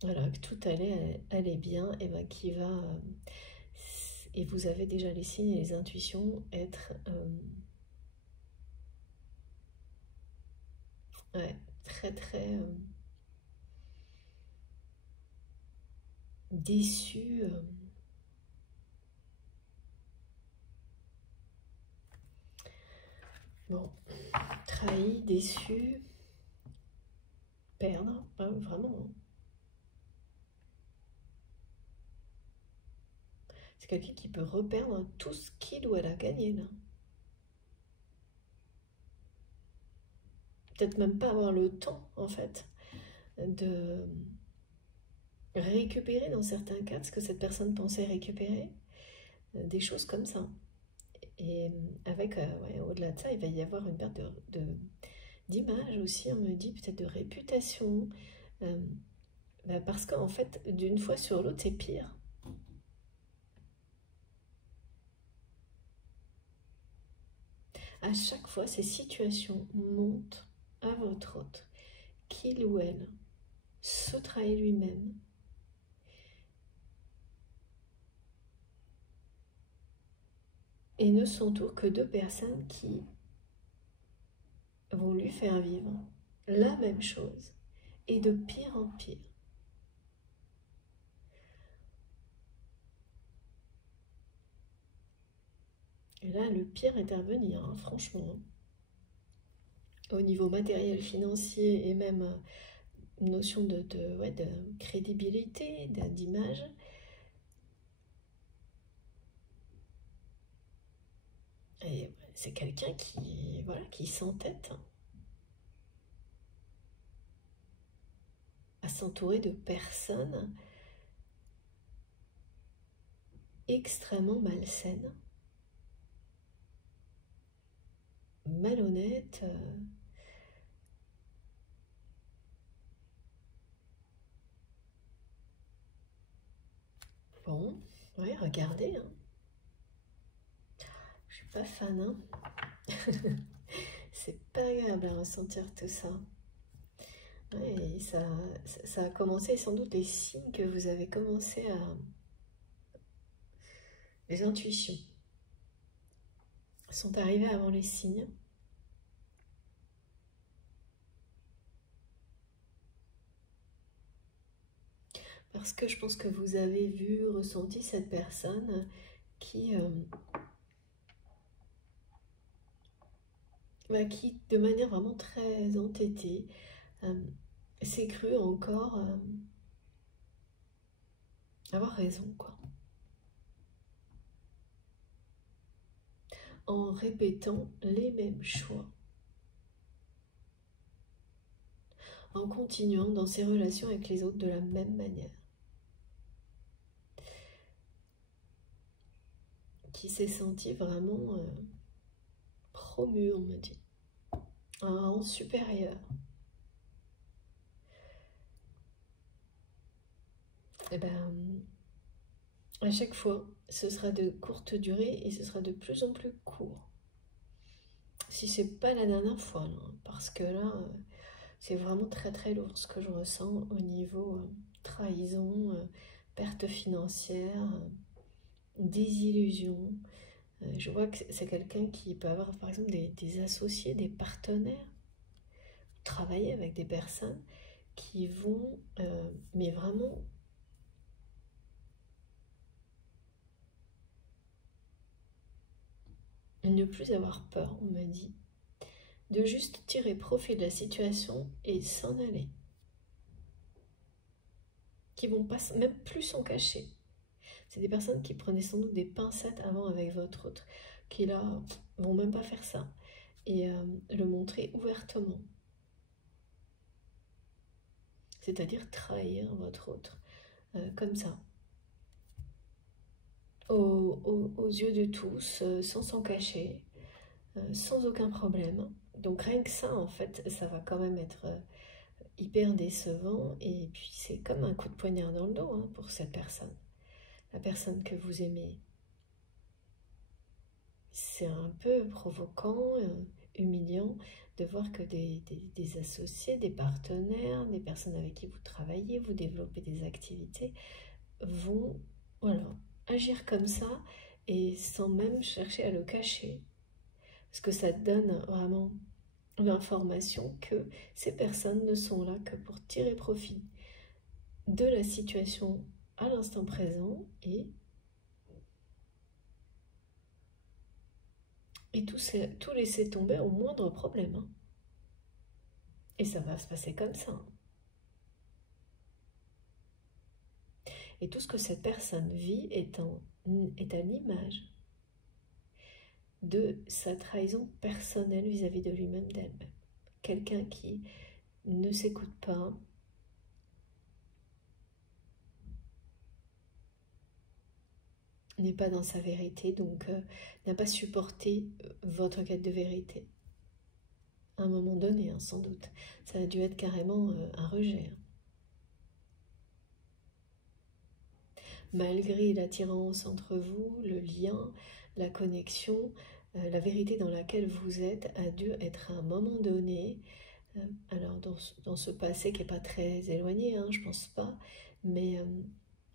voilà, que tout allait bien, et ben qui va et vous avez déjà les signes et les intuitions être ouais, très très déçu. Bon, trahi, déçu, perdre, hein, vraiment. Hein. C'est quelqu'un qui peut reperdre tout ce qu'il ou elle a gagné là. Peut-être même pas avoir le temps en fait de récupérer dans certains cas ce que cette personne pensait récupérer, des choses comme ça. Et avec, ouais, au-delà de ça, il va y avoir une perte d'image aussi, on me dit, peut-être de réputation, parce qu'en fait, d'une fois sur l'autre, c'est pire. À chaque fois, ces situations montent à votre hôte, qu'il ou elle se trahit lui-même, et ne s'entoure que de personnes qui vont lui faire vivre la même chose, et de pire en pire. Et là, le pire est à venir, hein, franchement. Au niveau matériel, financier et même notion ouais, de crédibilité, d'image. Et c'est quelqu'un qui, voilà, qui s'entête à s'entourer de personnes extrêmement malsaines, malhonnêtes. Bon, ouais, regardez. Hein. Je suis pas fan, hein. C'est pas agréable à ressentir tout ça. Ouais, et ça a commencé, sans doute les signes que vous avez commencé à... Les intuitions sont arrivées avant les signes. Parce que je pense que vous avez vu, ressenti cette personne qui, qui de manière vraiment très entêtée, s'est cru encore avoir raison, quoi. En répétant les mêmes choix, en continuant dans ses relations avec les autres de la même manière. Qui s'est senti vraiment promu, on me dit, à un rang supérieur. Et ben, à chaque fois, ce sera de courte durée et ce sera de plus en plus court. Si c'est pas la dernière fois, là, parce que là, c'est vraiment très très lourd ce que je ressens au niveau trahison, perte financière, désillusion. Je vois que c'est quelqu'un qui peut avoir par exemple des associés, des partenaires, travailler avec des personnes qui vont, mais vraiment, ne plus avoir peur, on m'a dit, de juste tirer profit de la situation et s'en aller. Qui vont pas, même plus s'en cacher. C'est des personnes qui prenaient sans doute des pincettes avant avec votre autre, qui là vont même pas faire ça et le montrer ouvertement. C'est-à-dire trahir votre autre comme ça. Aux yeux de tous, sans s'en cacher, sans aucun problème. Donc rien que ça, en fait, ça va quand même être hyper décevant. Et puis c'est comme un coup de poignard dans le dos hein, pour cette personne. La personne que vous aimez. C'est un peu provoquant, humiliant de voir que des associés, des partenaires, des personnes avec qui vous travaillez, vous développez des activités, vont voilà, agir comme ça et sans même chercher à le cacher. Parce que ça donne vraiment l'information que ces personnes ne sont là que pour tirer profit de la situation à l'instant présent et tout laisser tomber au moindre problème. Hein. Et ça va se passer comme ça. Hein. Et tout ce que cette personne vit est à l'image de sa trahison personnelle vis-à-vis de lui-même, d'elle-même. Quelqu'un qui ne s'écoute pas, n'est pas dans sa vérité, donc n'a pas supporté votre quête de vérité. À un moment donné, hein, sans doute. Ça a dû être carrément un rejet. Hein. Malgré l'attirance entre vous, le lien, la connexion, la vérité dans laquelle vous êtes a dû être à un moment donné, alors dans ce passé qui n'est pas très éloigné, hein, je pense pas, mais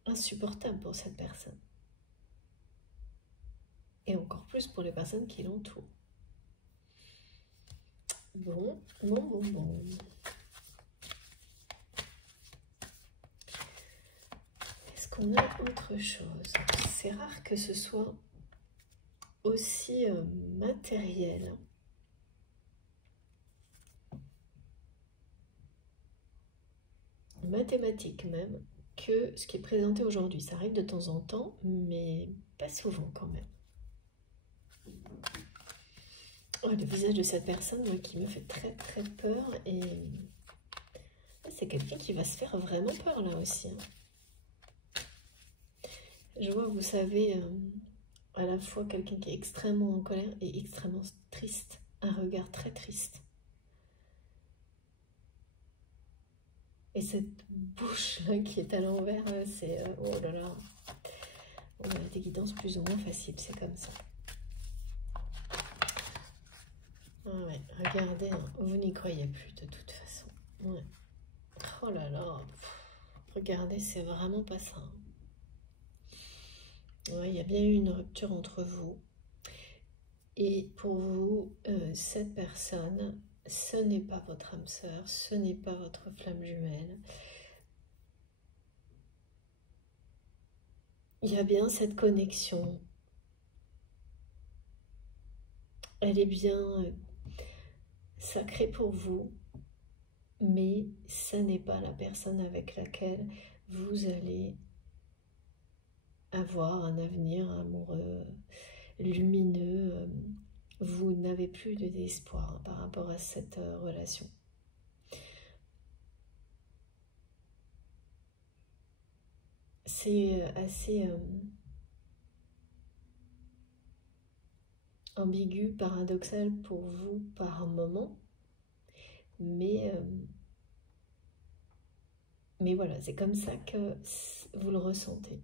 insupportable pour cette personne. Et encore plus pour les personnes qui l'entourent. Bon. Est-ce qu'on a autre chose? C'est rare que ce soit aussi matériel. Mathématique même, que ce qui est présenté aujourd'hui. Ça arrive de temps en temps, mais pas souvent quand même. Oh, le visage de cette personne moi, qui me fait très très peur et c'est quelqu'un qui va se faire vraiment peur là aussi. Hein. Je vois, vous savez, à la fois quelqu'un qui est extrêmement en colère et extrêmement triste, un regard très triste. Et cette bouche là qui est à l'envers, c'est oh là là, on a des guidances plus ou moins faciles, c'est comme ça. Ah ouais, regardez, hein, vous n'y croyez plus de toute façon. Ouais. Oh là là, regardez, c'est vraiment pas ça. Ouais, il y a bien eu une rupture entre vous. Et pour vous, cette personne, ce n'est pas votre âme sœur, ce n'est pas votre flamme jumelle. il y a bien cette connexion. Elle est bien sacrée pour vous, mais ça n'est pas la personne avec laquelle vous allez avoir un avenir amoureux, lumineux. Vous n'avez plus de désespoir par rapport à cette relation. C'est assez ambigu, paradoxal pour vous par moment, mais voilà, c'est comme ça que vous le ressentez.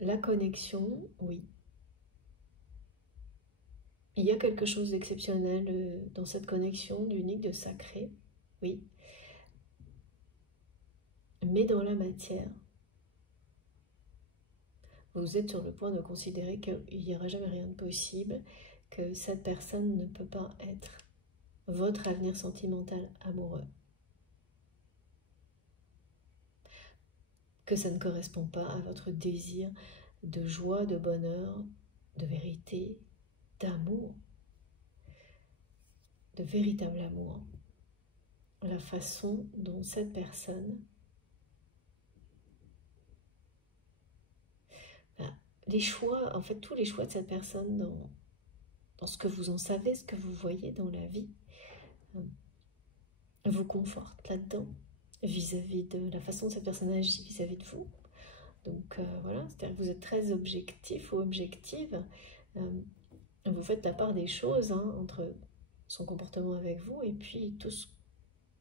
La connexion, oui. Il y a quelque chose d'exceptionnel dans cette connexion, d'unique, de sacré, oui. Mais dans la matière, vous êtes sur le point de considérer qu'il n'y aura jamais rien de possible, que cette personne ne peut pas être votre avenir sentimental amoureux. Que ça ne correspond pas à votre désir de joie, de bonheur, de vérité, d'amour, de véritable amour. La façon dont cette personne, les choix, en fait tous les choix de cette personne dans ce que vous en savez, ce que vous voyez dans la vie, vous confortent là-dedans, vis-à-vis de la façon dont cette personne agit vis-à-vis de vous. Donc voilà, c'est-à-dire que vous êtes très objectif ou objective. Vous faites la part des choses entre son comportement avec vous et puis tout ce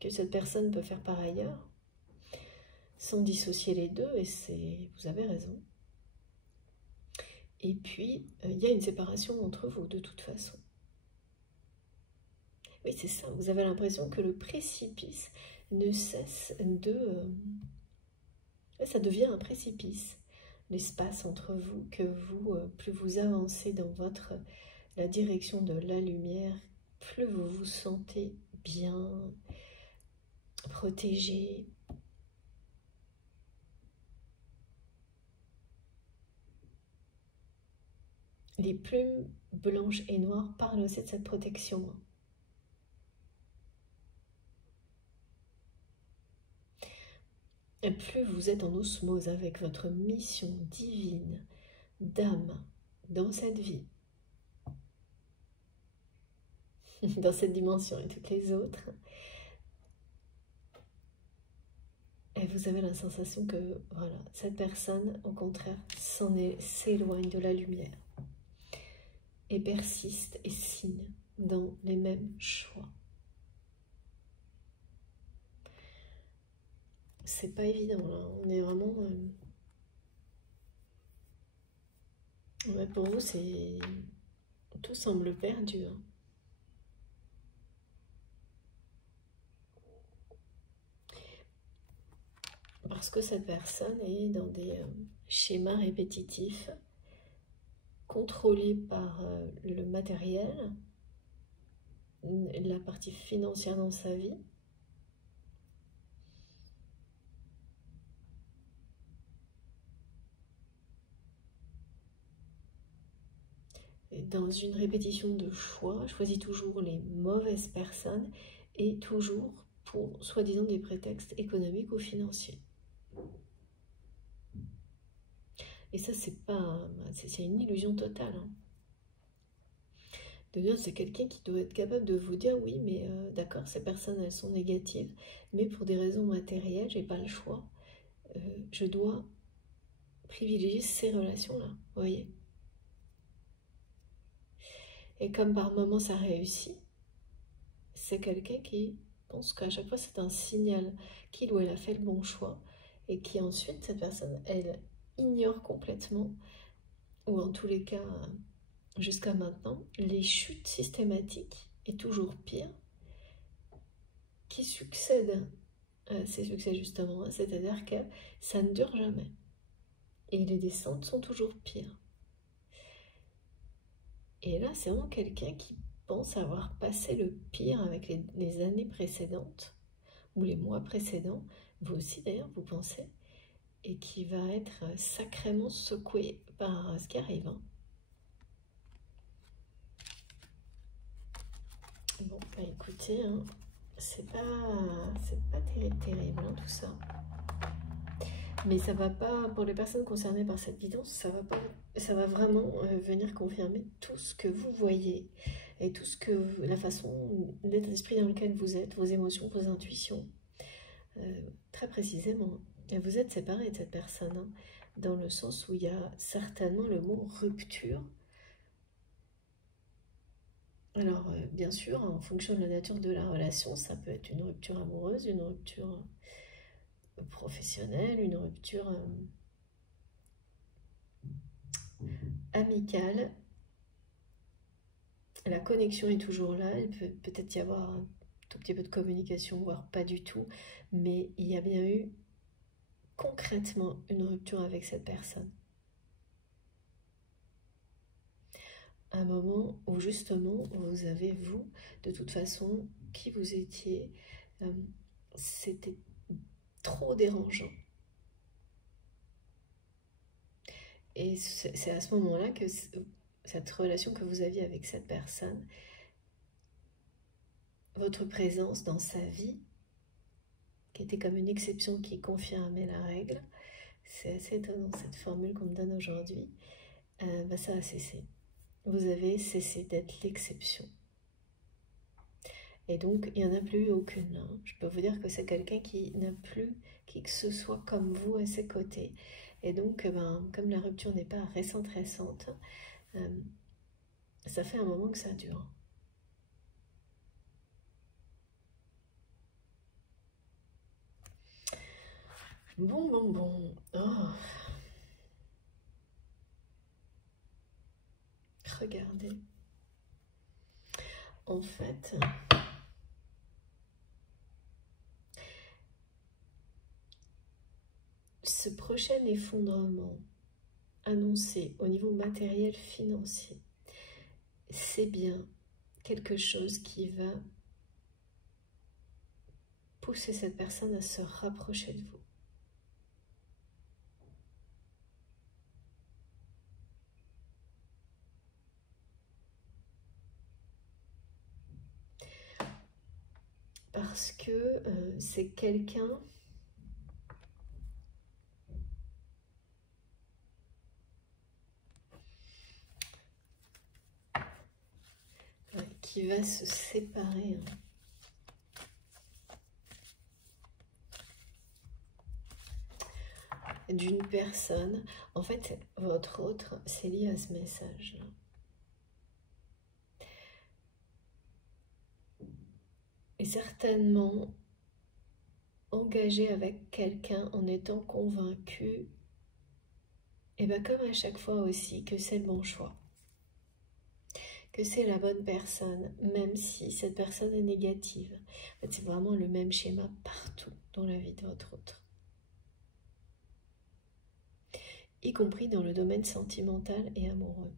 que cette personne peut faire par ailleurs, sans dissocier les deux, et vous avez raison. Et puis, il y a une séparation entre vous, de toute façon. Oui, c'est ça, vous avez l'impression que le précipice ne cesse de... ça devient un précipice, l'espace entre vous, que vous, plus vous avancez dans la direction de la lumière, plus vous vous sentez bien, protégé. Les plumes blanches et noires parlent aussi de cette protection. Et plus vous êtes en osmose avec votre mission divine d'âme dans cette vie, dans cette dimension et toutes les autres, et vous avez la sensation que voilà, cette personne, au contraire, s'éloigne de la lumière et persiste et signe dans les mêmes choix. C'est pas évident là, on est vraiment... pour vous, tout semble perdu. Parce que cette personne est dans des schémas répétitifs, contrôlés par le matériel, la partie financière dans sa vie. Et dans une répétition de choix, choisit toujours les mauvaises personnes et toujours pour soi-disant des prétextes économiques ou financiers. Et ça, c'est une illusion totale. C'est quelqu'un qui doit être capable de vous dire oui, mais d'accord, ces personnes, elles sont négatives, mais pour des raisons matérielles, j'ai pas le choix. Je dois privilégier ces relations-là, vous voyez. Et comme par moments ça réussit, c'est quelqu'un qui pense qu'à chaque fois c'est un signal qu'il ou elle a fait le bon choix, et qui ensuite, cette personne, elle ignore complètement, ou en tous les cas, jusqu'à maintenant, les chutes systématiques, et toujours pire, qui succèdent à ces succès justement, c'est-à-dire que ça ne dure jamais. Et les descentes sont toujours pires. Et là, c'est vraiment quelqu'un qui pense avoir passé le pire avec les années précédentes, ou les mois précédents, vous aussi d'ailleurs, vous pensez, et qui va être sacrément secoué par ce qui arrive. Hein. Bon, bah écoutez, hein, c'est pas terrible hein, tout ça. Mais ça va pas, pour les personnes concernées par cette guidance, ça va vraiment venir confirmer tout ce que vous voyez et tout ce que, la façon, l'état d'esprit dans lequel vous êtes, vos émotions, vos intuitions, très précisément. Et vous êtes séparés de cette personne, hein, dans le sens où il y a certainement le mot rupture. Alors, bien sûr, en fonction de la nature de la relation, ça peut être une rupture amoureuse, une rupture professionnelle, une rupture amicale. La connexion est toujours là, il peut peut-être y avoir un tout petit peu de communication, voire pas du tout, mais il y a bien eu concrètement une rupture avec cette personne. Un moment où justement vous avez, vous, de toute façon, qui vous étiez, c'était trop dérangeant. Et c'est à ce moment-là que cette relation que vous aviez avec cette personne, votre présence dans sa vie, qui était comme une exception qui confirmait la règle, c'est assez étonnant cette formule qu'on me donne aujourd'hui, ça a cessé. Vous avez cessé d'être l'exception. Et donc, il n'y en a plus aucune. Hein. Je peux vous dire que c'est quelqu'un qui n'a plus qui que ce soit comme vous à ses côtés. Et donc, comme la rupture n'est pas récente, ça fait un moment que ça dure. Bon. Oh. Regardez. En fait, ce prochain effondrement annoncé au niveau matériel financier, c'est bien quelque chose qui va pousser cette personne à se rapprocher de vous. Parce que c'est quelqu'un qui va se séparer. D'une personne. En fait, votre autre, c'est lié à ce message-là. Et certainement engagé avec quelqu'un en étant convaincu, et bien comme à chaque fois aussi, que c'est le bon choix. Que c'est la bonne personne, même si cette personne est négative. En fait, c'est vraiment le même schéma partout dans la vie de votre autre. Y compris dans le domaine sentimental et amoureux.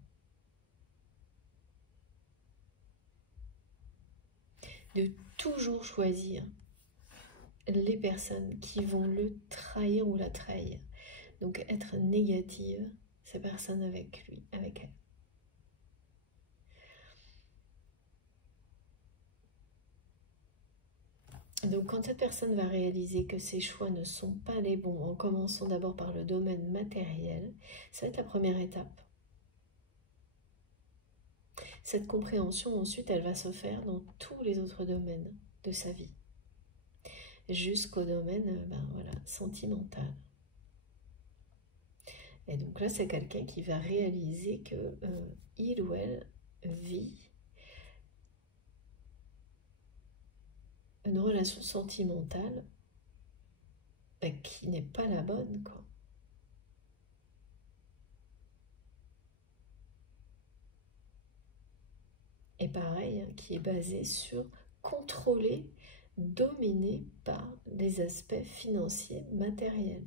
De toujours choisir les personnes qui vont le trahir ou la trahir. Donc être négative, ces personnes avec lui, avec elle. Donc quand cette personne va réaliser que ses choix ne sont pas les bons, en commençant d'abord par le domaine matériel, ça va être la première étape. Cette compréhension ensuite, elle va se faire dans tous les autres domaines de sa vie, jusqu'au domaine voilà, sentimental. Et donc là, c'est quelqu'un qui va réaliser que il ou elle vit une relation sentimentale qui n'est pas la bonne, quoi. Et pareil, hein, qui est basée sur contrôler, dominé par des aspects financiers, matériels.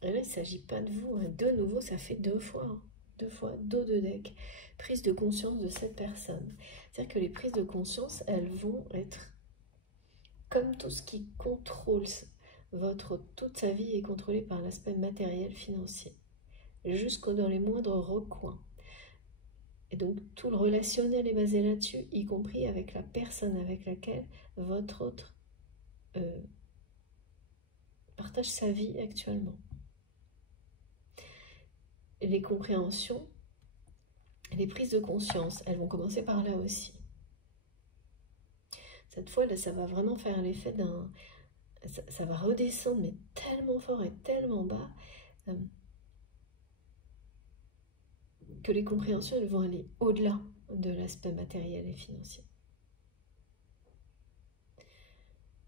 Et là, il ne s'agit pas de vous. Hein. De nouveau, ça fait deux fois, dos de deck. Prise de conscience de cette personne. C'est-à-dire que les prises de conscience, elles vont être comme tout ce qui contrôle toute sa vie est contrôlée par l'aspect matériel financier, jusqu'au dans les moindres recoins. Et donc tout le relationnel est basé là-dessus, y compris avec la personne avec laquelle votre autre partage sa vie actuellement. Et les compréhensions, les prises de conscience, elles vont commencer par là aussi. Cette fois, là, ça va vraiment faire l'effet d'un... Ça va redescendre, mais tellement fort et tellement bas, que les compréhensions, elles vont aller au-delà de l'aspect matériel et financier.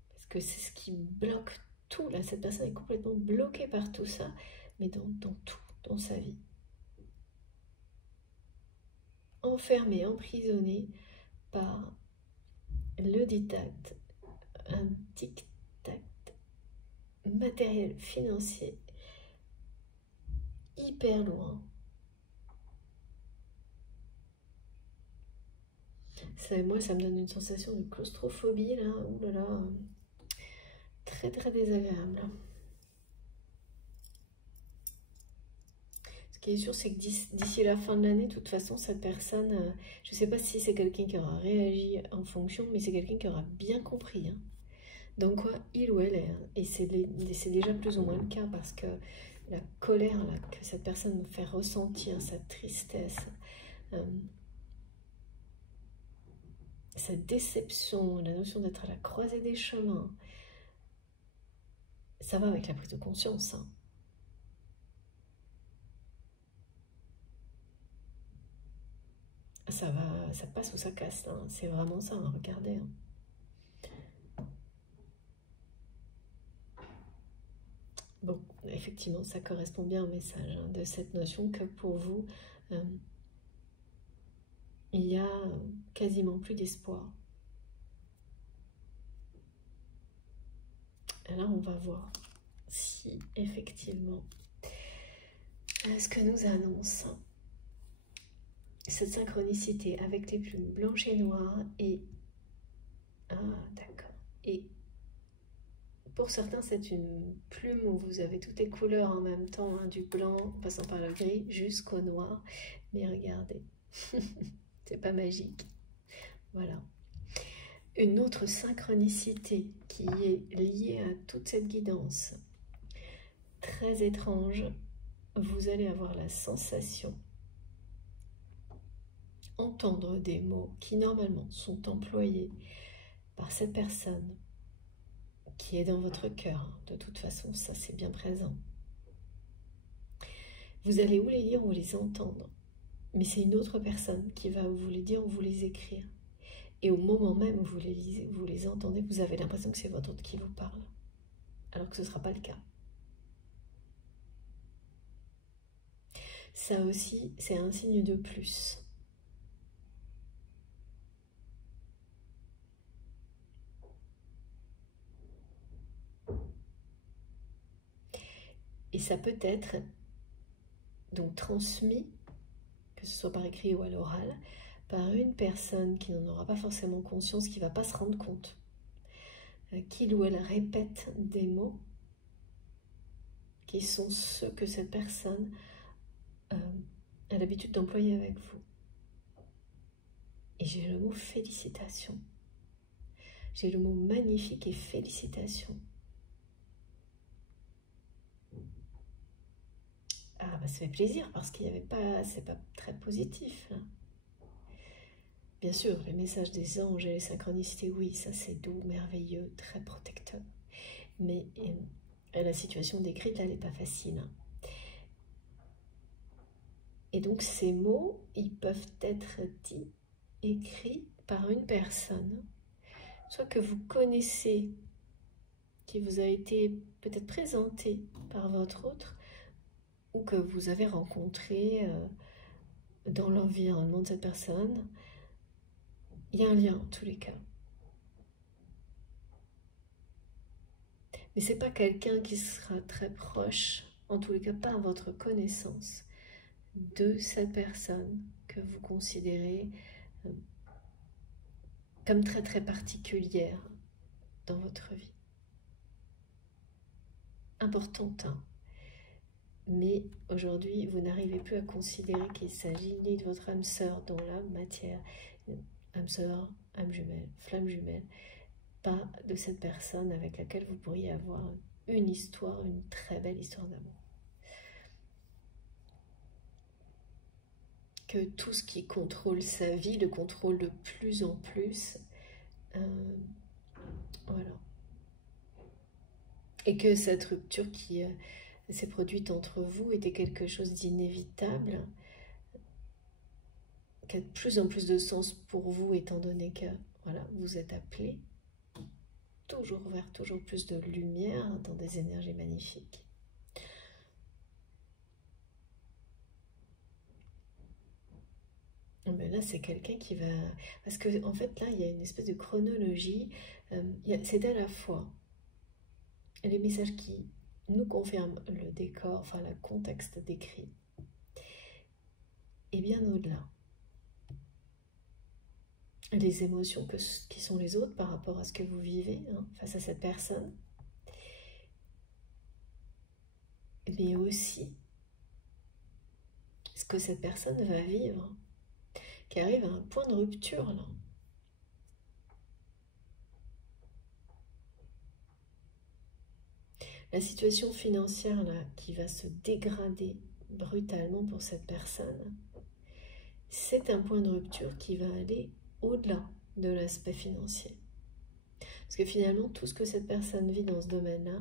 Parce que c'est ce qui bloque tout, là, cette personne est complètement bloquée par tout ça, mais dans tout, dans sa vie. Enfermée, emprisonnée par le diktat, un diktat matériel, financier, hyper loin. Moi, ça me donne une sensation de claustrophobie, là, ouh là là, très très désagréable. Ce qui est sûr, c'est que d'ici la fin de l'année, de toute façon, cette personne, je ne sais pas si c'est quelqu'un qui aura réagi en fonction, mais c'est quelqu'un qui aura bien compris. Hein. Donc quoi, il ou elle est. Hein. Et c'est déjà plus ou moins le cas, parce que la colère là, que cette personne me fait ressentir, sa tristesse, cette déception, la notion d'être à la croisée des chemins, ça va avec la prise de conscience. Hein. Ça passe ou ça casse, hein. C'est vraiment ça, hein. Regardez. Hein. Bon, effectivement, ça correspond bien au message hein, de cette notion que pour vous, il y a quasiment plus d'espoir. Et là, on va voir si effectivement ce que nous annonce cette synchronicité avec les plumes blanches et noires et... Ah, d'accord. Et pour certains, c'est une plume où vous avez toutes les couleurs en même temps, hein, du blanc, en passant par le gris, jusqu'au noir. Mais regardez, c'est pas magique. Voilà. Une autre synchronicité qui est liée à toute cette guidance, très étrange, vous allez avoir la sensation entendre des mots qui normalement sont employés par cette personne qui est dans votre cœur. De toute façon, ça c'est bien présent. Vous allez ou les lire ou les entendre, mais c'est une autre personne qui va vous les dire ou vous les écrire. Et au moment même où vous les lisez, vous les entendez, vous avez l'impression que c'est votre autre qui vous parle, alors que ce ne sera pas le cas. Ça aussi, c'est un signe de plus. Et ça peut être donc transmis, que ce soit par écrit ou à l'oral, par une personne qui n'en aura pas forcément conscience, qui ne va pas se rendre compte, qu'il ou elle répète des mots qui sont ceux que cette personne a l'habitude d'employer avec vous. Et j'ai le mot félicitations. J'ai le mot magnifique et félicitations. Ah bah ça fait plaisir parce qu'il n'y avait pas, c'est pas très positif. Là. Bien sûr, les messages des anges et les synchronicités, oui, ça c'est doux, merveilleux, très protecteur. Mais la situation décrite là, elle n'est pas facile. Hein. Et donc ces mots, ils peuvent être dits, écrits par une personne, soit que vous connaissez, qui vous a été peut-être présenté par votre autre, ou que vous avez rencontré dans l'environnement de cette personne. Il y a un lien en tous les cas. Mais ce n'est pas quelqu'un qui sera très proche, en tous les cas pas à votre connaissance, de cette personne que vous considérez comme très très particulière dans votre vie. importante, hein. Mais aujourd'hui, vous n'arrivez plus à considérer qu'il s'agit ni de votre âme sœur dans la matière, âme sœur, âme jumelle, flamme jumelle, pas de cette personne avec laquelle vous pourriez avoir une histoire, une très belle histoire d'amour. Que tout ce qui contrôle sa vie le contrôle de plus en plus. Voilà. Et que cette rupture qui s'est produite entre vous était quelque chose d'inévitable, qui a de plus en plus de sens pour vous, étant donné que voilà, vous êtes appelé toujours vers toujours plus de lumière dans des énergies magnifiques. Mais là, c'est quelqu'un qui va... Parce que en fait, là, il y a une espèce de chronologie. C'est à la fois les messages qui nous confirment le décor, enfin le contexte décrit, et bien au-delà. Les émotions qui sont les autres par rapport à ce que vous vivez face à cette personne. Mais aussi ce que cette personne va vivre, qui arrive à un point de rupture là. La situation financière là qui va se dégrader brutalement pour cette personne, c'est un point de rupture qui va aller au-delà de l'aspect financier. Parce que finalement, tout ce que cette personne vit dans ce domaine-là,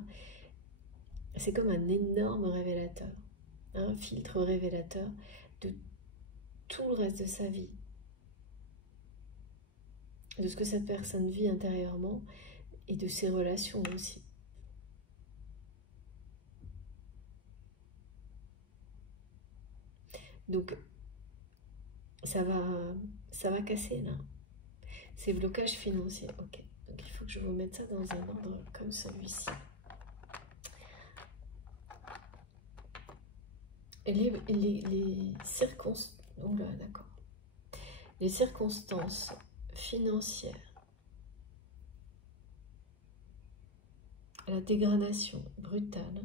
c'est comme un énorme révélateur, un filtre révélateur de tout le reste de sa vie, de ce que cette personne vit intérieurement et de ses relations aussi. Donc, ça va casser là. Ces blocages financiers, ok. Donc il faut que je vous mette ça dans un ordre comme celui-ci. Les circonstances, oh là, d'accord. Les circonstances financières, la dégradation brutale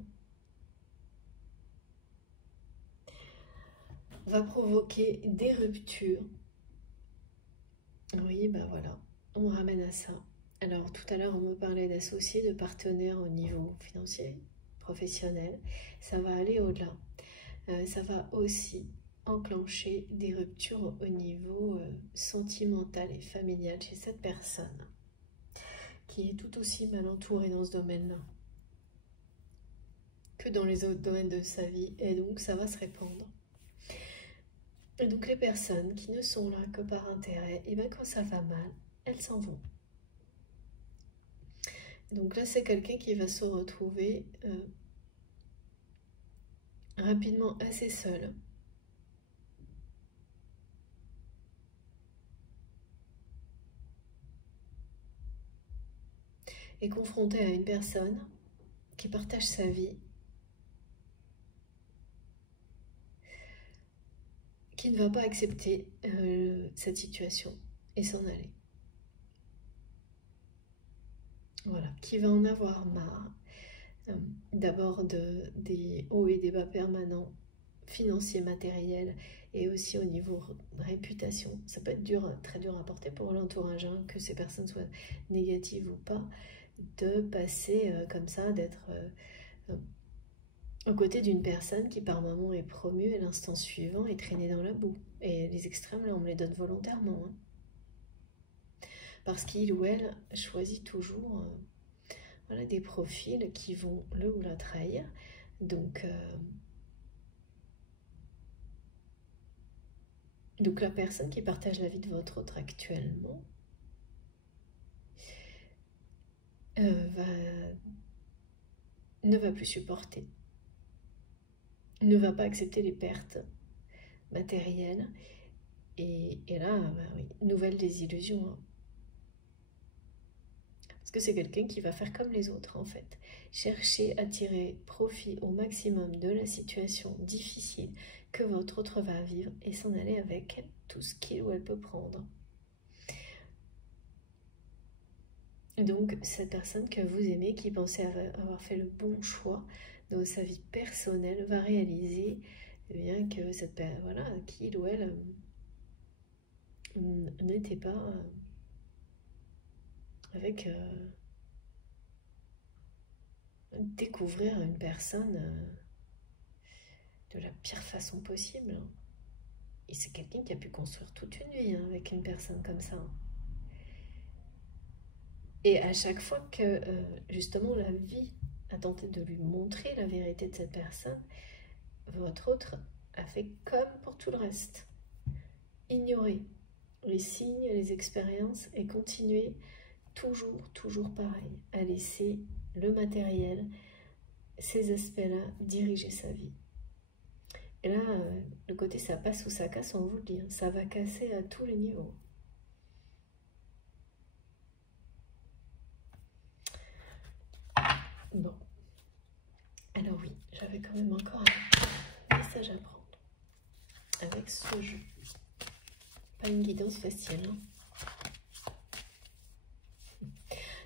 va provoquer des ruptures. Oui, ben voilà, on ramène à ça. Alors tout à l'heure, on me parlait d'associés, de partenaires au niveau financier, professionnel. Ça va aller au-delà. Ça va aussi enclencher des ruptures au niveau sentimental et familial chez cette personne qui est tout aussi mal entourée dans ce domaine-là que dans les autres domaines de sa vie, et donc ça va se répandre. Et donc les personnes qui ne sont là que par intérêt, et bien quand ça va mal, elles s'en vont. Donc là c'est quelqu'un qui va se retrouver rapidement assez seul. Et confronté à une personne qui partage sa vie, qui ne va pas accepter cette situation et s'en aller. Voilà, qui va en avoir marre, d'abord des hauts et des bas permanents, financiers, matériels, et aussi au niveau réputation. Ça peut être dur, très dur à porter pour l'entourage, que ces personnes soient négatives ou pas, de passer comme ça, d'être aux côtés d'une personne qui par moment est promue et l'instant suivant est traînée dans la boue. Et les extrêmes, là, on me les donne volontairement. Parce qu'il ou elle choisit toujours voilà, des profils qui vont le ou la trahir. Donc la personne qui partage la vie de votre autre actuellement ne va plus supporter, ne va pas accepter les pertes matérielles. Et là, bah oui, nouvelle désillusion. Parce que c'est quelqu'un qui va faire comme les autres en fait. Chercher à tirer profit au maximum de la situation difficile que votre autre va vivre et s'en aller avec tout ce qu'il ou elle peut prendre. Donc, cette personne que vous aimez, qui pensait avoir fait le bon choix dans sa vie personnelle, va réaliser bien que cette personne, voilà, qu'il ou elle n'était pas avec découvrir une personne de la pire façon possible. Et c'est quelqu'un qui a pu construire toute une vie avec une personne comme ça. Et à chaque fois que justement la vie a tenté de lui montrer la vérité de cette personne, votre autre a fait comme pour tout le reste. Ignorer les signes, les expériences et continuer toujours pareil, à laisser le matériel, ces aspects-là, diriger sa vie. Et là, le côté ça passe ou ça casse, on vous le dit, hein, ça va casser à tous les niveaux. Bon. Alors oui, j'avais quand même encore un message à prendre avec ce jeu. Pas une guidance faciale. Hein.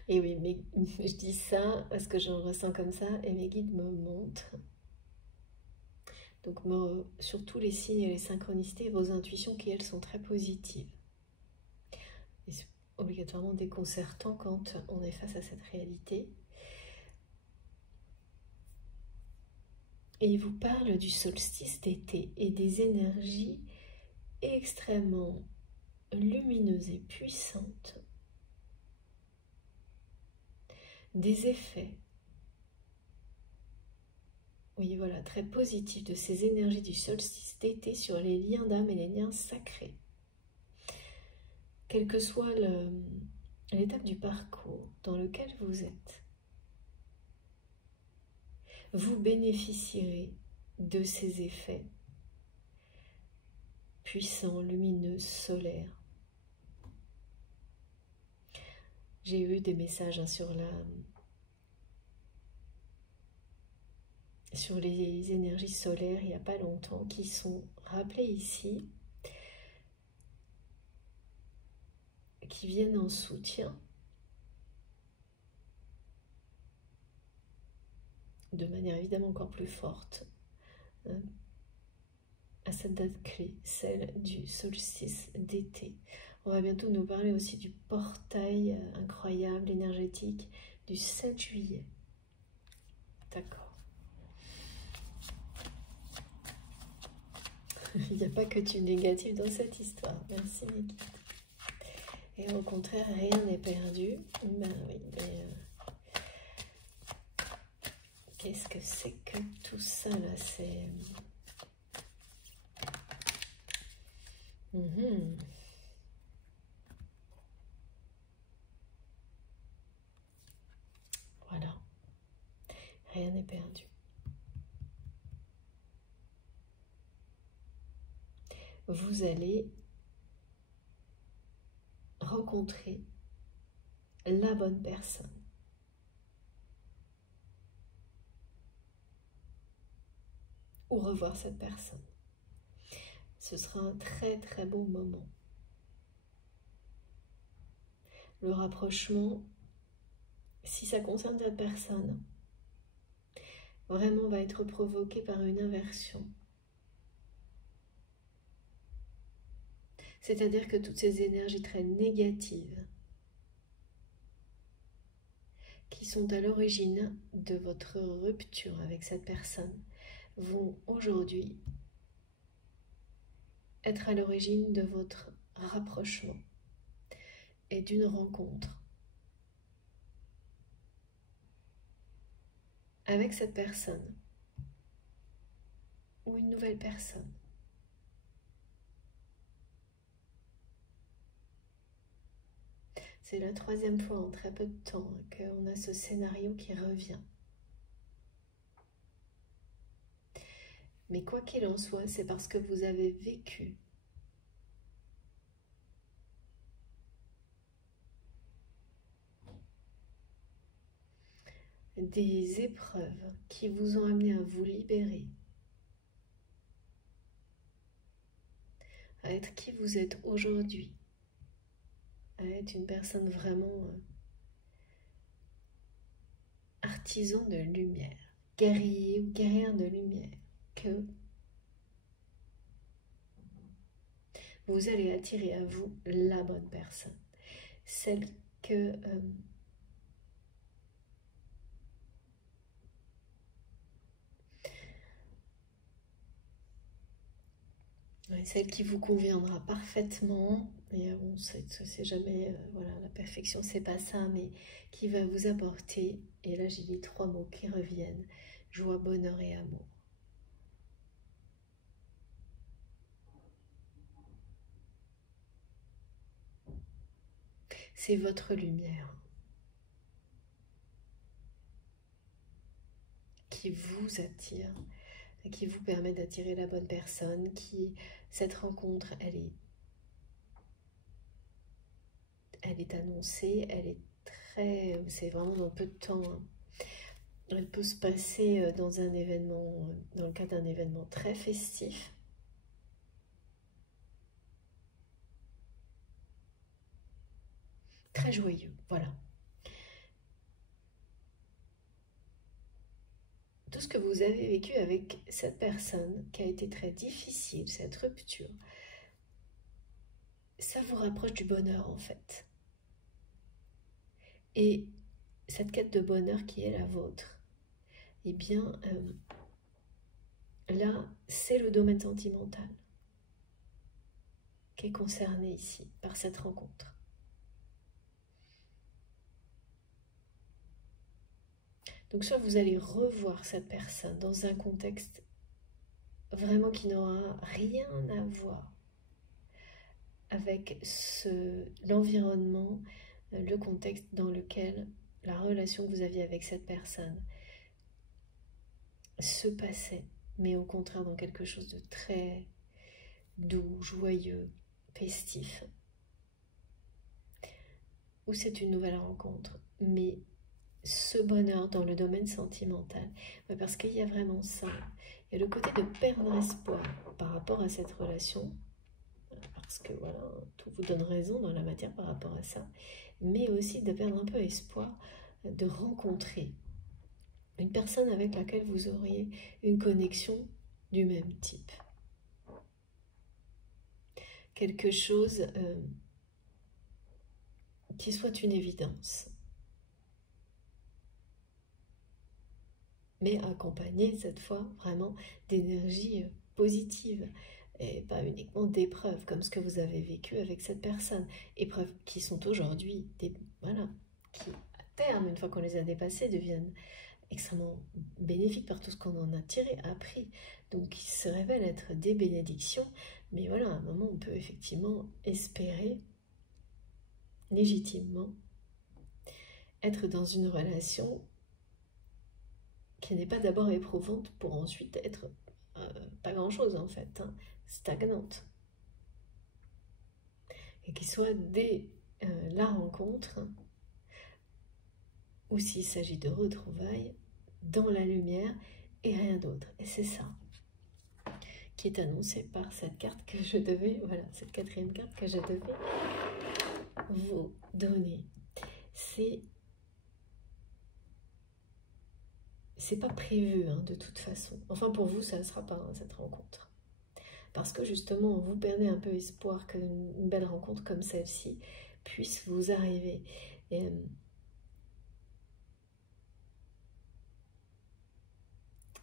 Et oui, mais je dis ça parce que j'en ressens comme ça et mes guides me montrent. Donc surtout les signes et les synchronicités, vos intuitions qui elles sont très positives. Et c'est obligatoirement déconcertant quand on est face à cette réalité. Et il vous parle du solstice d'été et des énergies extrêmement lumineuses et puissantes, des effets, oui voilà, très positifs de ces énergies du solstice d'été sur les liens d'âme et les liens sacrés. Quelle que soit l'étape du parcours dans lequel vous êtes, vous bénéficierez de ces effets puissants, lumineux, solaires. J'ai eu des messages sur les énergies solaires il n'y a pas longtemps qui sont rappelées ici, qui viennent en soutien de manière évidemment encore plus forte à cette date clé, celle du solstice d'été. On va bientôt nous parler aussi du portail incroyable, énergétique, du 7 juillet. D'accord. Il n'y a pas que du négatif dans cette histoire. Merci mes guides. Et au contraire, rien n'est perdu. Ben oui, mais qu'est-ce que c'est que tout ça là? C'est... Voilà. Rien n'est perdu. Vous allez rencontrer la bonne personne. Ou revoir cette personne. Ce sera un très beau moment. Le rapprochement, si ça concerne cette personne, vraiment va être provoqué par une inversion. C'est-à-dire que toutes ces énergies très négatives qui sont à l'origine de votre rupture avec cette personne vont aujourd'hui être à l'origine de votre rapprochement et d'une rencontre avec cette personne ou une nouvelle personne. C'est la 3e fois en très peu de temps qu'on a ce scénario qui revient. Mais quoi qu'il en soit, c'est parce que vous avez vécu des épreuves qui vous ont amené à vous libérer, à être qui vous êtes aujourd'hui, à être une personne vraiment artisan de lumière, guerrier ou guerrière de lumière, que vous allez attirer à vous la bonne personne, celle que celle qui vous conviendra parfaitement. Et on sait que c'est jamais voilà, la perfection, c'est pas ça, mais qui va vous apporter, et là j'ai dit 3 mots qui reviennent: joie, bonheur et amour. C'est votre lumière qui vous attire, qui vous permet d'attirer la bonne personne, cette rencontre, elle est annoncée, c'est vraiment dans peu de temps, hein. Elle peut se passer dans un événement, dans le cadre d'un événement très festif. Très joyeux, voilà. Tout ce que vous avez vécu avec cette personne qui a été très difficile, cette rupture, ça vous rapproche du bonheur en fait. Et cette quête de bonheur qui est la vôtre, eh bien, là, c'est le domaine sentimental qui est concerné ici par cette rencontre. Donc soit vous allez revoir cette personne dans un contexte vraiment qui n'aura rien à voir avec l'environnement, le contexte dans lequel la relation que vous aviez avec cette personne se passait, mais au contraire dans quelque chose de très doux, joyeux, festif. Ou c'est une nouvelle rencontre, mais ce bonheur dans le domaine sentimental, parce qu'il y a vraiment ça. Il y a le côté de perdre espoir par rapport à cette relation, parce que voilà, tout vous donne raison dans la matière par rapport à ça, mais aussi de perdre un peu espoir de rencontrer une personne avec laquelle vous auriez une connexion du même type. Quelque chose qui soit une évidence, mais accompagné cette fois vraiment d'énergie positive et pas uniquement d'épreuves comme ce que vous avez vécu avec cette personne, épreuves qui sont aujourd'hui voilà, qui à terme, une fois qu'on les a dépassées, deviennent extrêmement bénéfiques par tout ce qu'on en a tiré, appris, donc qui se révèlent être des bénédictions. Mais voilà, à un moment on peut effectivement espérer légitimement être dans une relation qui n'est pas d'abord éprouvante pour ensuite être pas grand chose en fait, hein, stagnante, et qui soit dès la rencontre, ou s'il s'agit de retrouvailles, dans la lumière et rien d'autre. Et c'est ça qui est annoncé par cette carte que je devais, voilà, cette 4e carte que je devais vous donner. C'est pas prévu hein, de toute façon. Enfin pour vous ça ne sera pas hein, cette rencontre. Parce que justement vous perdez un peu espoir qu'une belle rencontre comme celle-ci puisse vous arriver. Et,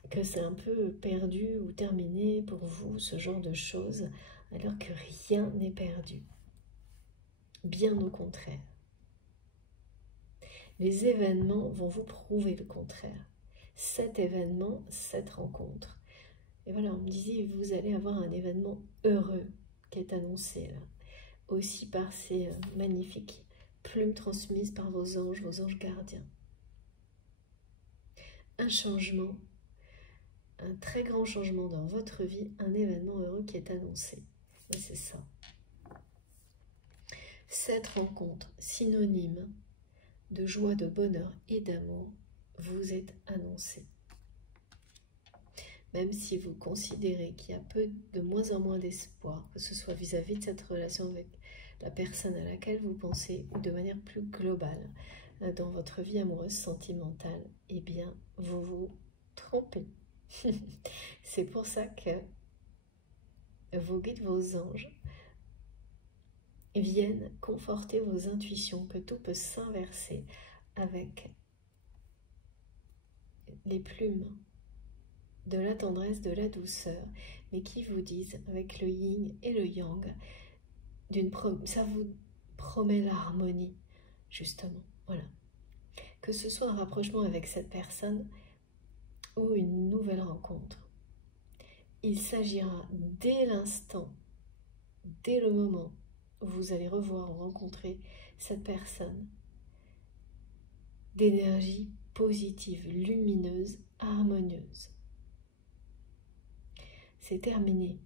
que c'est un peu perdu ou terminé pour vous, ce genre de choses, alors que rien n'est perdu. Bien au contraire. Les événements vont vous prouver le contraire. Cet événement, cette rencontre. Et voilà, on me disait, vous allez avoir un événement heureux qui est annoncé là. Aussi par ces magnifiques plumes transmises par vos anges gardiens. Un changement, un très grand changement dans votre vie, un événement heureux qui est annoncé. Et c'est ça. Cette rencontre synonyme de joie, de bonheur et d'amour vous est annoncée. Même si vous considérez qu'il y a de moins en moins d'espoir, que ce soit vis-à-vis de cette relation avec la personne à laquelle vous pensez ou de manière plus globale, dans votre vie amoureuse sentimentale, eh bien, vous vous trompez. C'est pour ça que vos guides, vos anges viennent conforter vos intuitions, que tout peut s'inverser avec les plumes de la tendresse, de la douceur, mais qui vous disent, avec le yin et le yang, ça vous promet l'harmonie, justement. Voilà. Que ce soit un rapprochement avec cette personne ou une nouvelle rencontre, il s'agira dès l'instant, dès le moment où vous allez revoir ou rencontrer cette personne, d'énergie positive, lumineuse, harmonieuse. C'est terminé.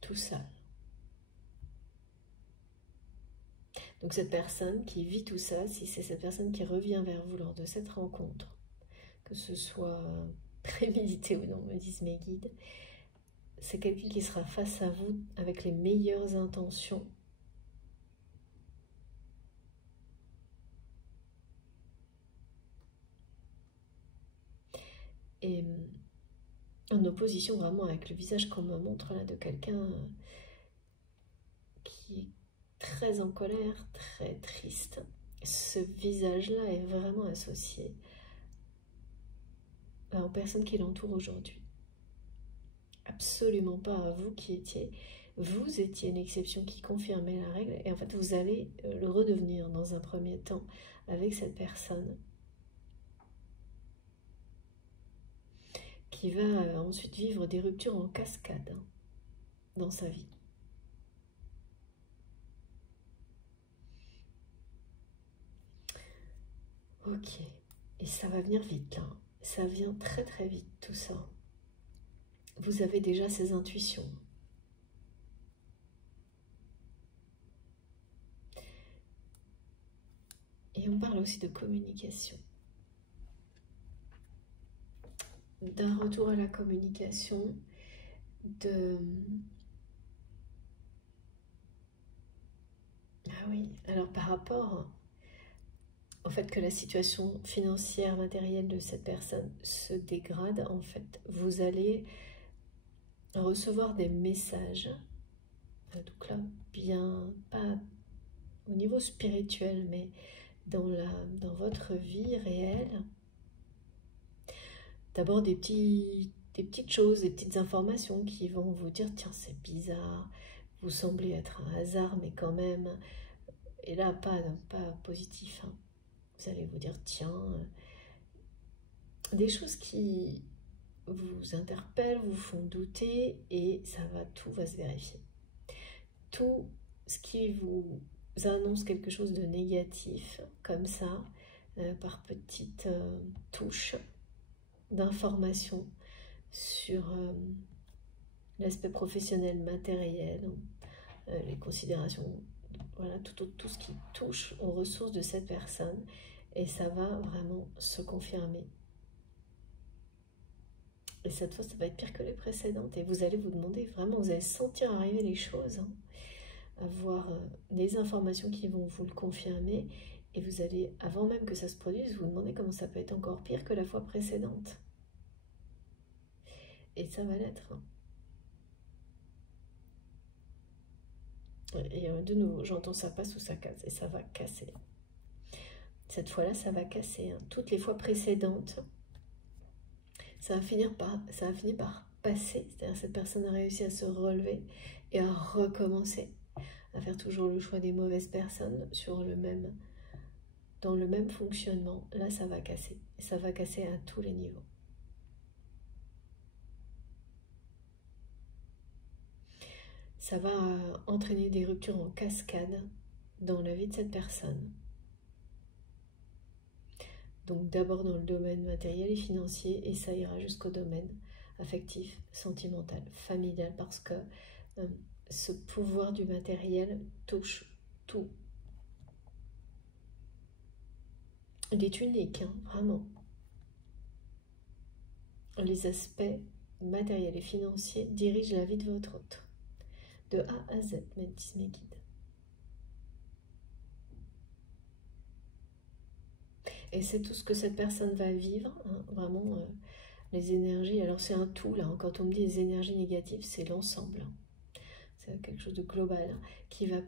Tout seul. Donc cette personne qui vit tout ça, si c'est cette personne qui revient vers vous lors de cette rencontre, que ce soit prémédité ou non, me disent mes guides, c'est quelqu'un qui sera face à vous avec les meilleures intentions. Et en opposition vraiment avec le visage qu'on me montre là de quelqu'un qui est très en colère, très triste. Ce visage-là est vraiment associé aux personnes qui l'entourent aujourd'hui. Absolument pas à vous qui étiez. Vous étiez une exception qui confirmait la règle et en fait vous allez le redevenir dans un premier temps avec cette personne qui va ensuite vivre des ruptures en cascade dans sa vie. Ok, et ça va venir vite là, ça vient très très vite tout ça. Vous avez déjà ces intuitions. Et on parle aussi de communication. D'un retour à la communication, Ah oui, alors par rapport au fait que la situation financière, matérielle de cette personne se dégrade, en fait, vous allez recevoir des messages, donc là, bien, pas au niveau spirituel, mais dans votre vie réelle, d'abord des petites choses, des petites informations qui vont vous dire, tiens, c'est bizarre, vous semblez être un hasard, mais quand même, et là, pas positif, hein. Vous allez vous dire, tiens, des choses qui vous interpellent, vous font douter, et tout va se vérifier. Tout ce qui vous annonce quelque chose de négatif, comme ça, par petites touches d'informations sur l'aspect professionnel, matériel, les considérations, voilà, tout ce qui touche aux ressources de cette personne, et ça va vraiment se confirmer. Et cette fois, ça va être pire que les précédentes, et vous allez vous demander, vraiment, vous allez sentir arriver les choses, hein, avoir des informations qui vont vous le confirmer, et vous allez, avant même que ça se produise, vous demander comment ça peut être encore pire que la fois précédente. Et ça va l'être. Et de nouveau, j'entends ça passe ou ça casse, et ça va casser. Cette fois-là, ça va casser. Hein. Toutes les fois précédentes, ça va finir par passer. C'est-à-dire cette personne a réussi à se relever et à recommencer, à faire toujours le choix des mauvaises personnes dans le même fonctionnement. Là, ça va casser. Et ça va casser à tous les niveaux. Ça va entraîner des ruptures en cascade dans la vie de cette personne. Donc d'abord dans le domaine matériel et financier, et ça ira jusqu'au domaine affectif, sentimental, familial, parce que ce pouvoir du matériel touche tout. Il est unique, hein, vraiment. Les aspects matériels et financiers dirigent la vie de votre hôte. De A à Z, me disent mes guides. Et c'est tout ce que cette personne va vivre, hein, vraiment, les énergies. Alors c'est un tout, là, quand on me dit les énergies négatives, c'est l'ensemble. Hein. C'est quelque chose de global, hein, qui va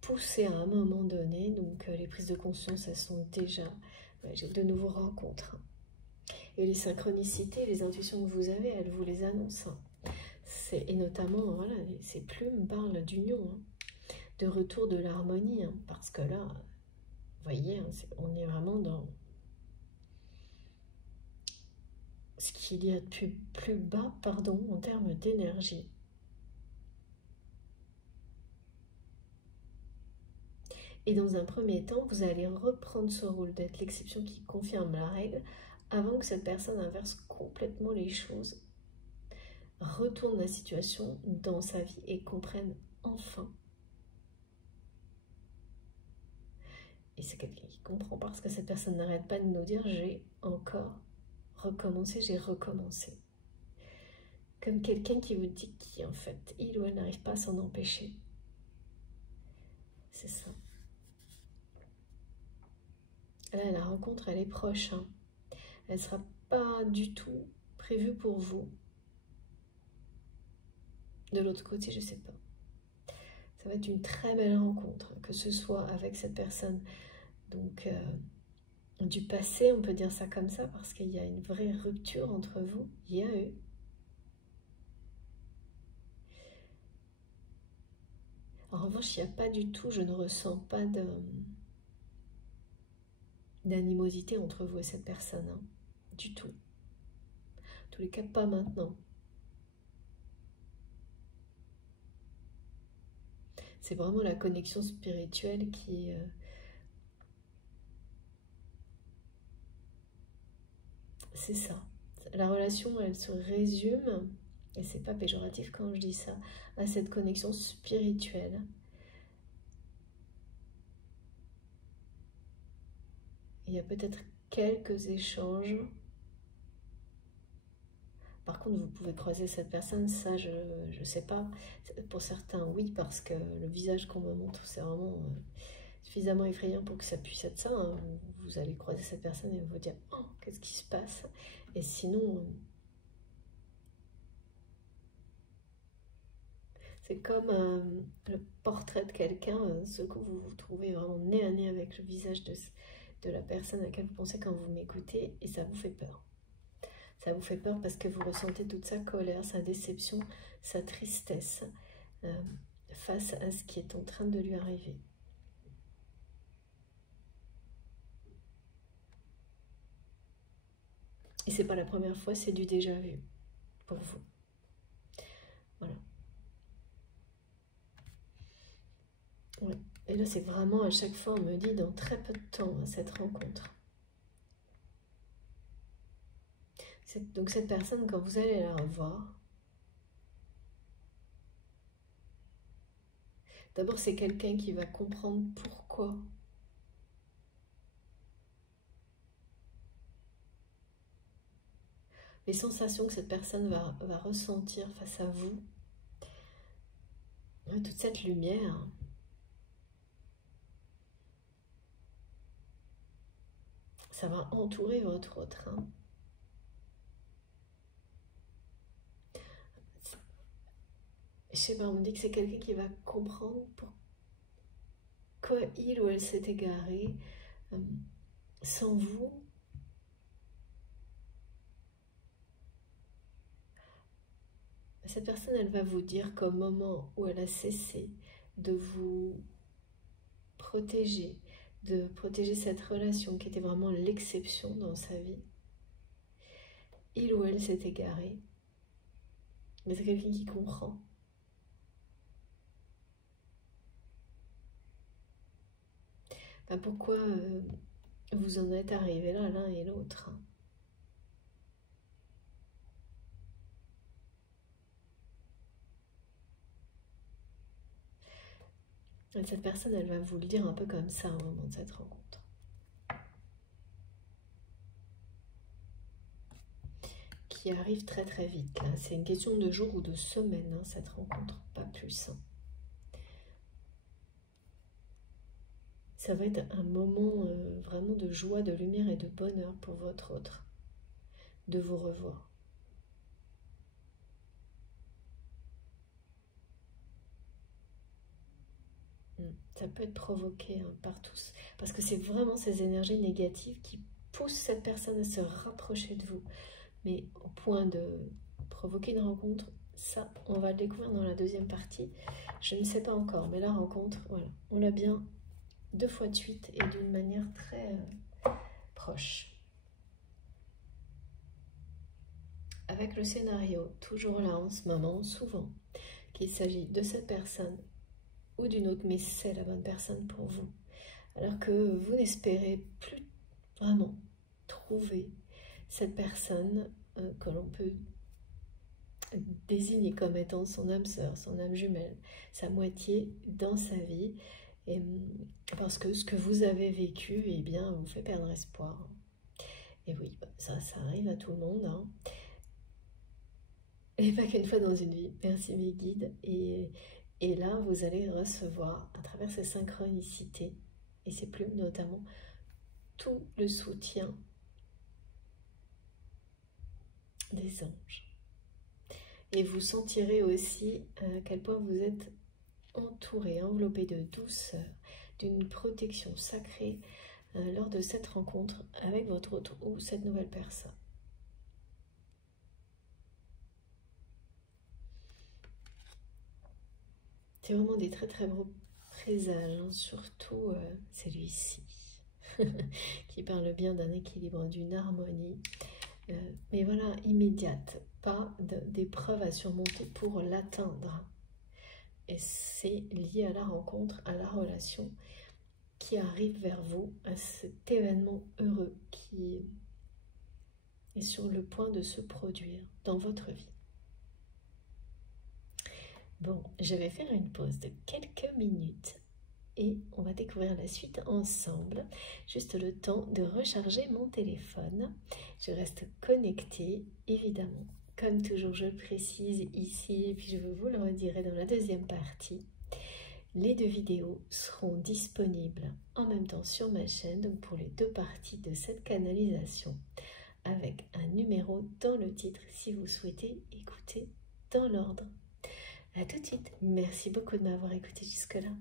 pousser à un moment donné. Donc les prises de conscience, elles sont déjà... j'ai de nouveaux rencontres. Hein. Et les synchronicités, les intuitions que vous avez, elles vous les annoncent. Hein. Et notamment, voilà, ces plumes parlent d'union, hein, de retour de l'harmonie, hein, parce que là, vous voyez, hein, on est vraiment dans ce qu'il y a de plus bas, pardon, en termes d'énergie. Et dans un premier temps, vous allez reprendre ce rôle d'être l'exception qui confirme la règle avant que cette personne inverse complètement les choses, retourne la situation dans sa vie et comprenne enfin. Et c'est quelqu'un qui comprend parce que cette personne n'arrête pas de nous dire « j'ai encore recommencé, j'ai recommencé ». Comme quelqu'un qui vous dit qu'en fait, il ou elle n'arrive pas à s'en empêcher. C'est ça. Là, la rencontre, elle est proche. Hein. Elle ne sera pas du tout prévue pour vous. De l'autre côté, je ne sais pas. Ça va être une très belle rencontre, que ce soit avec cette personne donc du passé, on peut dire ça comme ça, parce qu'il y a une vraie rupture entre vous. Il y a eu. En revanche, il n'y a pas du tout, je ne ressens pas d'animosité entre vous et cette personne. Hein. Du tout. En tous les cas, pas maintenant. C'est vraiment la connexion spirituelle qui... c'est ça. La relation, elle se résume, et c'est pas péjoratif quand je dis ça, à cette connexion spirituelle. Il y a peut-être quelques échanges. Par contre, vous pouvez croiser cette personne, ça, je ne sais pas. Pour certains, oui, parce que le visage qu'on me montre, c'est vraiment suffisamment effrayant pour que ça puisse être ça. Hein. Vous allez croiser cette personne et vous dire « Oh, qu'est-ce qui se passe ?» Et sinon, c'est comme le portrait de quelqu'un, ce coup vous vous trouvez vraiment nez à nez avec le visage de la personne à laquelle vous pensez quand vous m'écoutez, et ça vous fait peur. Ça vous fait peur parce que vous ressentez toute sa colère, sa déception, sa tristesse face à ce qui est en train de lui arriver. Et c'est pas la première fois, c'est du déjà vu pour vous. Voilà. Ouais. Et là, c'est vraiment à chaque fois, on me dit dans très peu de temps, hein, cette rencontre. Donc cette personne, quand vous allez la revoir, d'abord c'est quelqu'un qui va comprendre pourquoi les sensations que cette personne va ressentir face à vous, toute cette lumière, ça va entourer votre autre. Hein. Je sais pas, on me dit que c'est quelqu'un qui va comprendre pourquoi il ou elle s'est égaré sans vous. Cette personne, elle va vous dire qu'au moment où elle a cessé de vous protéger, de protéger cette relation qui était vraiment l'exception dans sa vie, il ou elle s'est égaré. Mais c'est quelqu'un qui comprend. Pourquoi vous en êtes arrivés là, l'un et l'autre. Cette personne, elle va vous le dire un peu comme ça au moment de cette rencontre. Qui arrive très très vite. C'est une question de jours ou de semaines, hein, cette rencontre, pas plus. Hein. ça va être un moment vraiment de joie, de lumière et de bonheur pour votre autre, de vous revoir. Ça peut être provoqué par tous, parce que c'est vraiment ces énergies négatives qui poussent cette personne à se rapprocher de vous. Mais au point de provoquer une rencontre, ça, on va le découvrir dans la deuxième partie. Je ne sais pas encore, mais la rencontre, voilà, on l'a bien 2 fois de suite et d'une manière très proche. Avec le scénario toujours là en ce moment, souvent, qu'il s'agit de cette personne ou d'une autre, mais c'est la bonne personne pour vous. Alors que vous n'espérez plus vraiment trouver cette personne que l'on peut désigner comme étant son âme sœur, son âme jumelle, sa moitié dans sa vie, et, parce que ce que vous avez vécu, eh bien, vous fait perdre espoir. Et oui, ça arrive à tout le monde, hein. Et pas qu'une fois dans une vie. Merci mes guides. Et là, vous allez recevoir, à travers ces synchronicités, et ces plumes notamment, tout le soutien des anges. Et vous sentirez aussi à quel point vous êtes entouré, enveloppé de douceur, d'une protection sacrée lors de cette rencontre avec votre autre ou cette nouvelle personne. C'est vraiment des très très beaux présages, hein, surtout celui-ci, qui parle bien d'un équilibre, d'une harmonie, mais voilà, immédiate, pas d'épreuve à surmonter pour l'atteindre. Et c'est lié à la rencontre, à la relation qui arrive vers vous, à cet événement heureux qui est sur le point de se produire dans votre vie. Bon, je vais faire une pause de quelques minutes et on va découvrir la suite ensemble. Juste le temps de recharger mon téléphone. Je reste connectée, évidemment. Comme toujours, je le précise ici, et puis je vous le redirai dans la deuxième partie. Les 2 vidéos seront disponibles en même temps sur ma chaîne, donc pour les 2 parties de cette canalisation, avec un numéro dans le titre si vous souhaitez écouter dans l'ordre. À tout de suite. Merci beaucoup de m'avoir écouté jusque-là.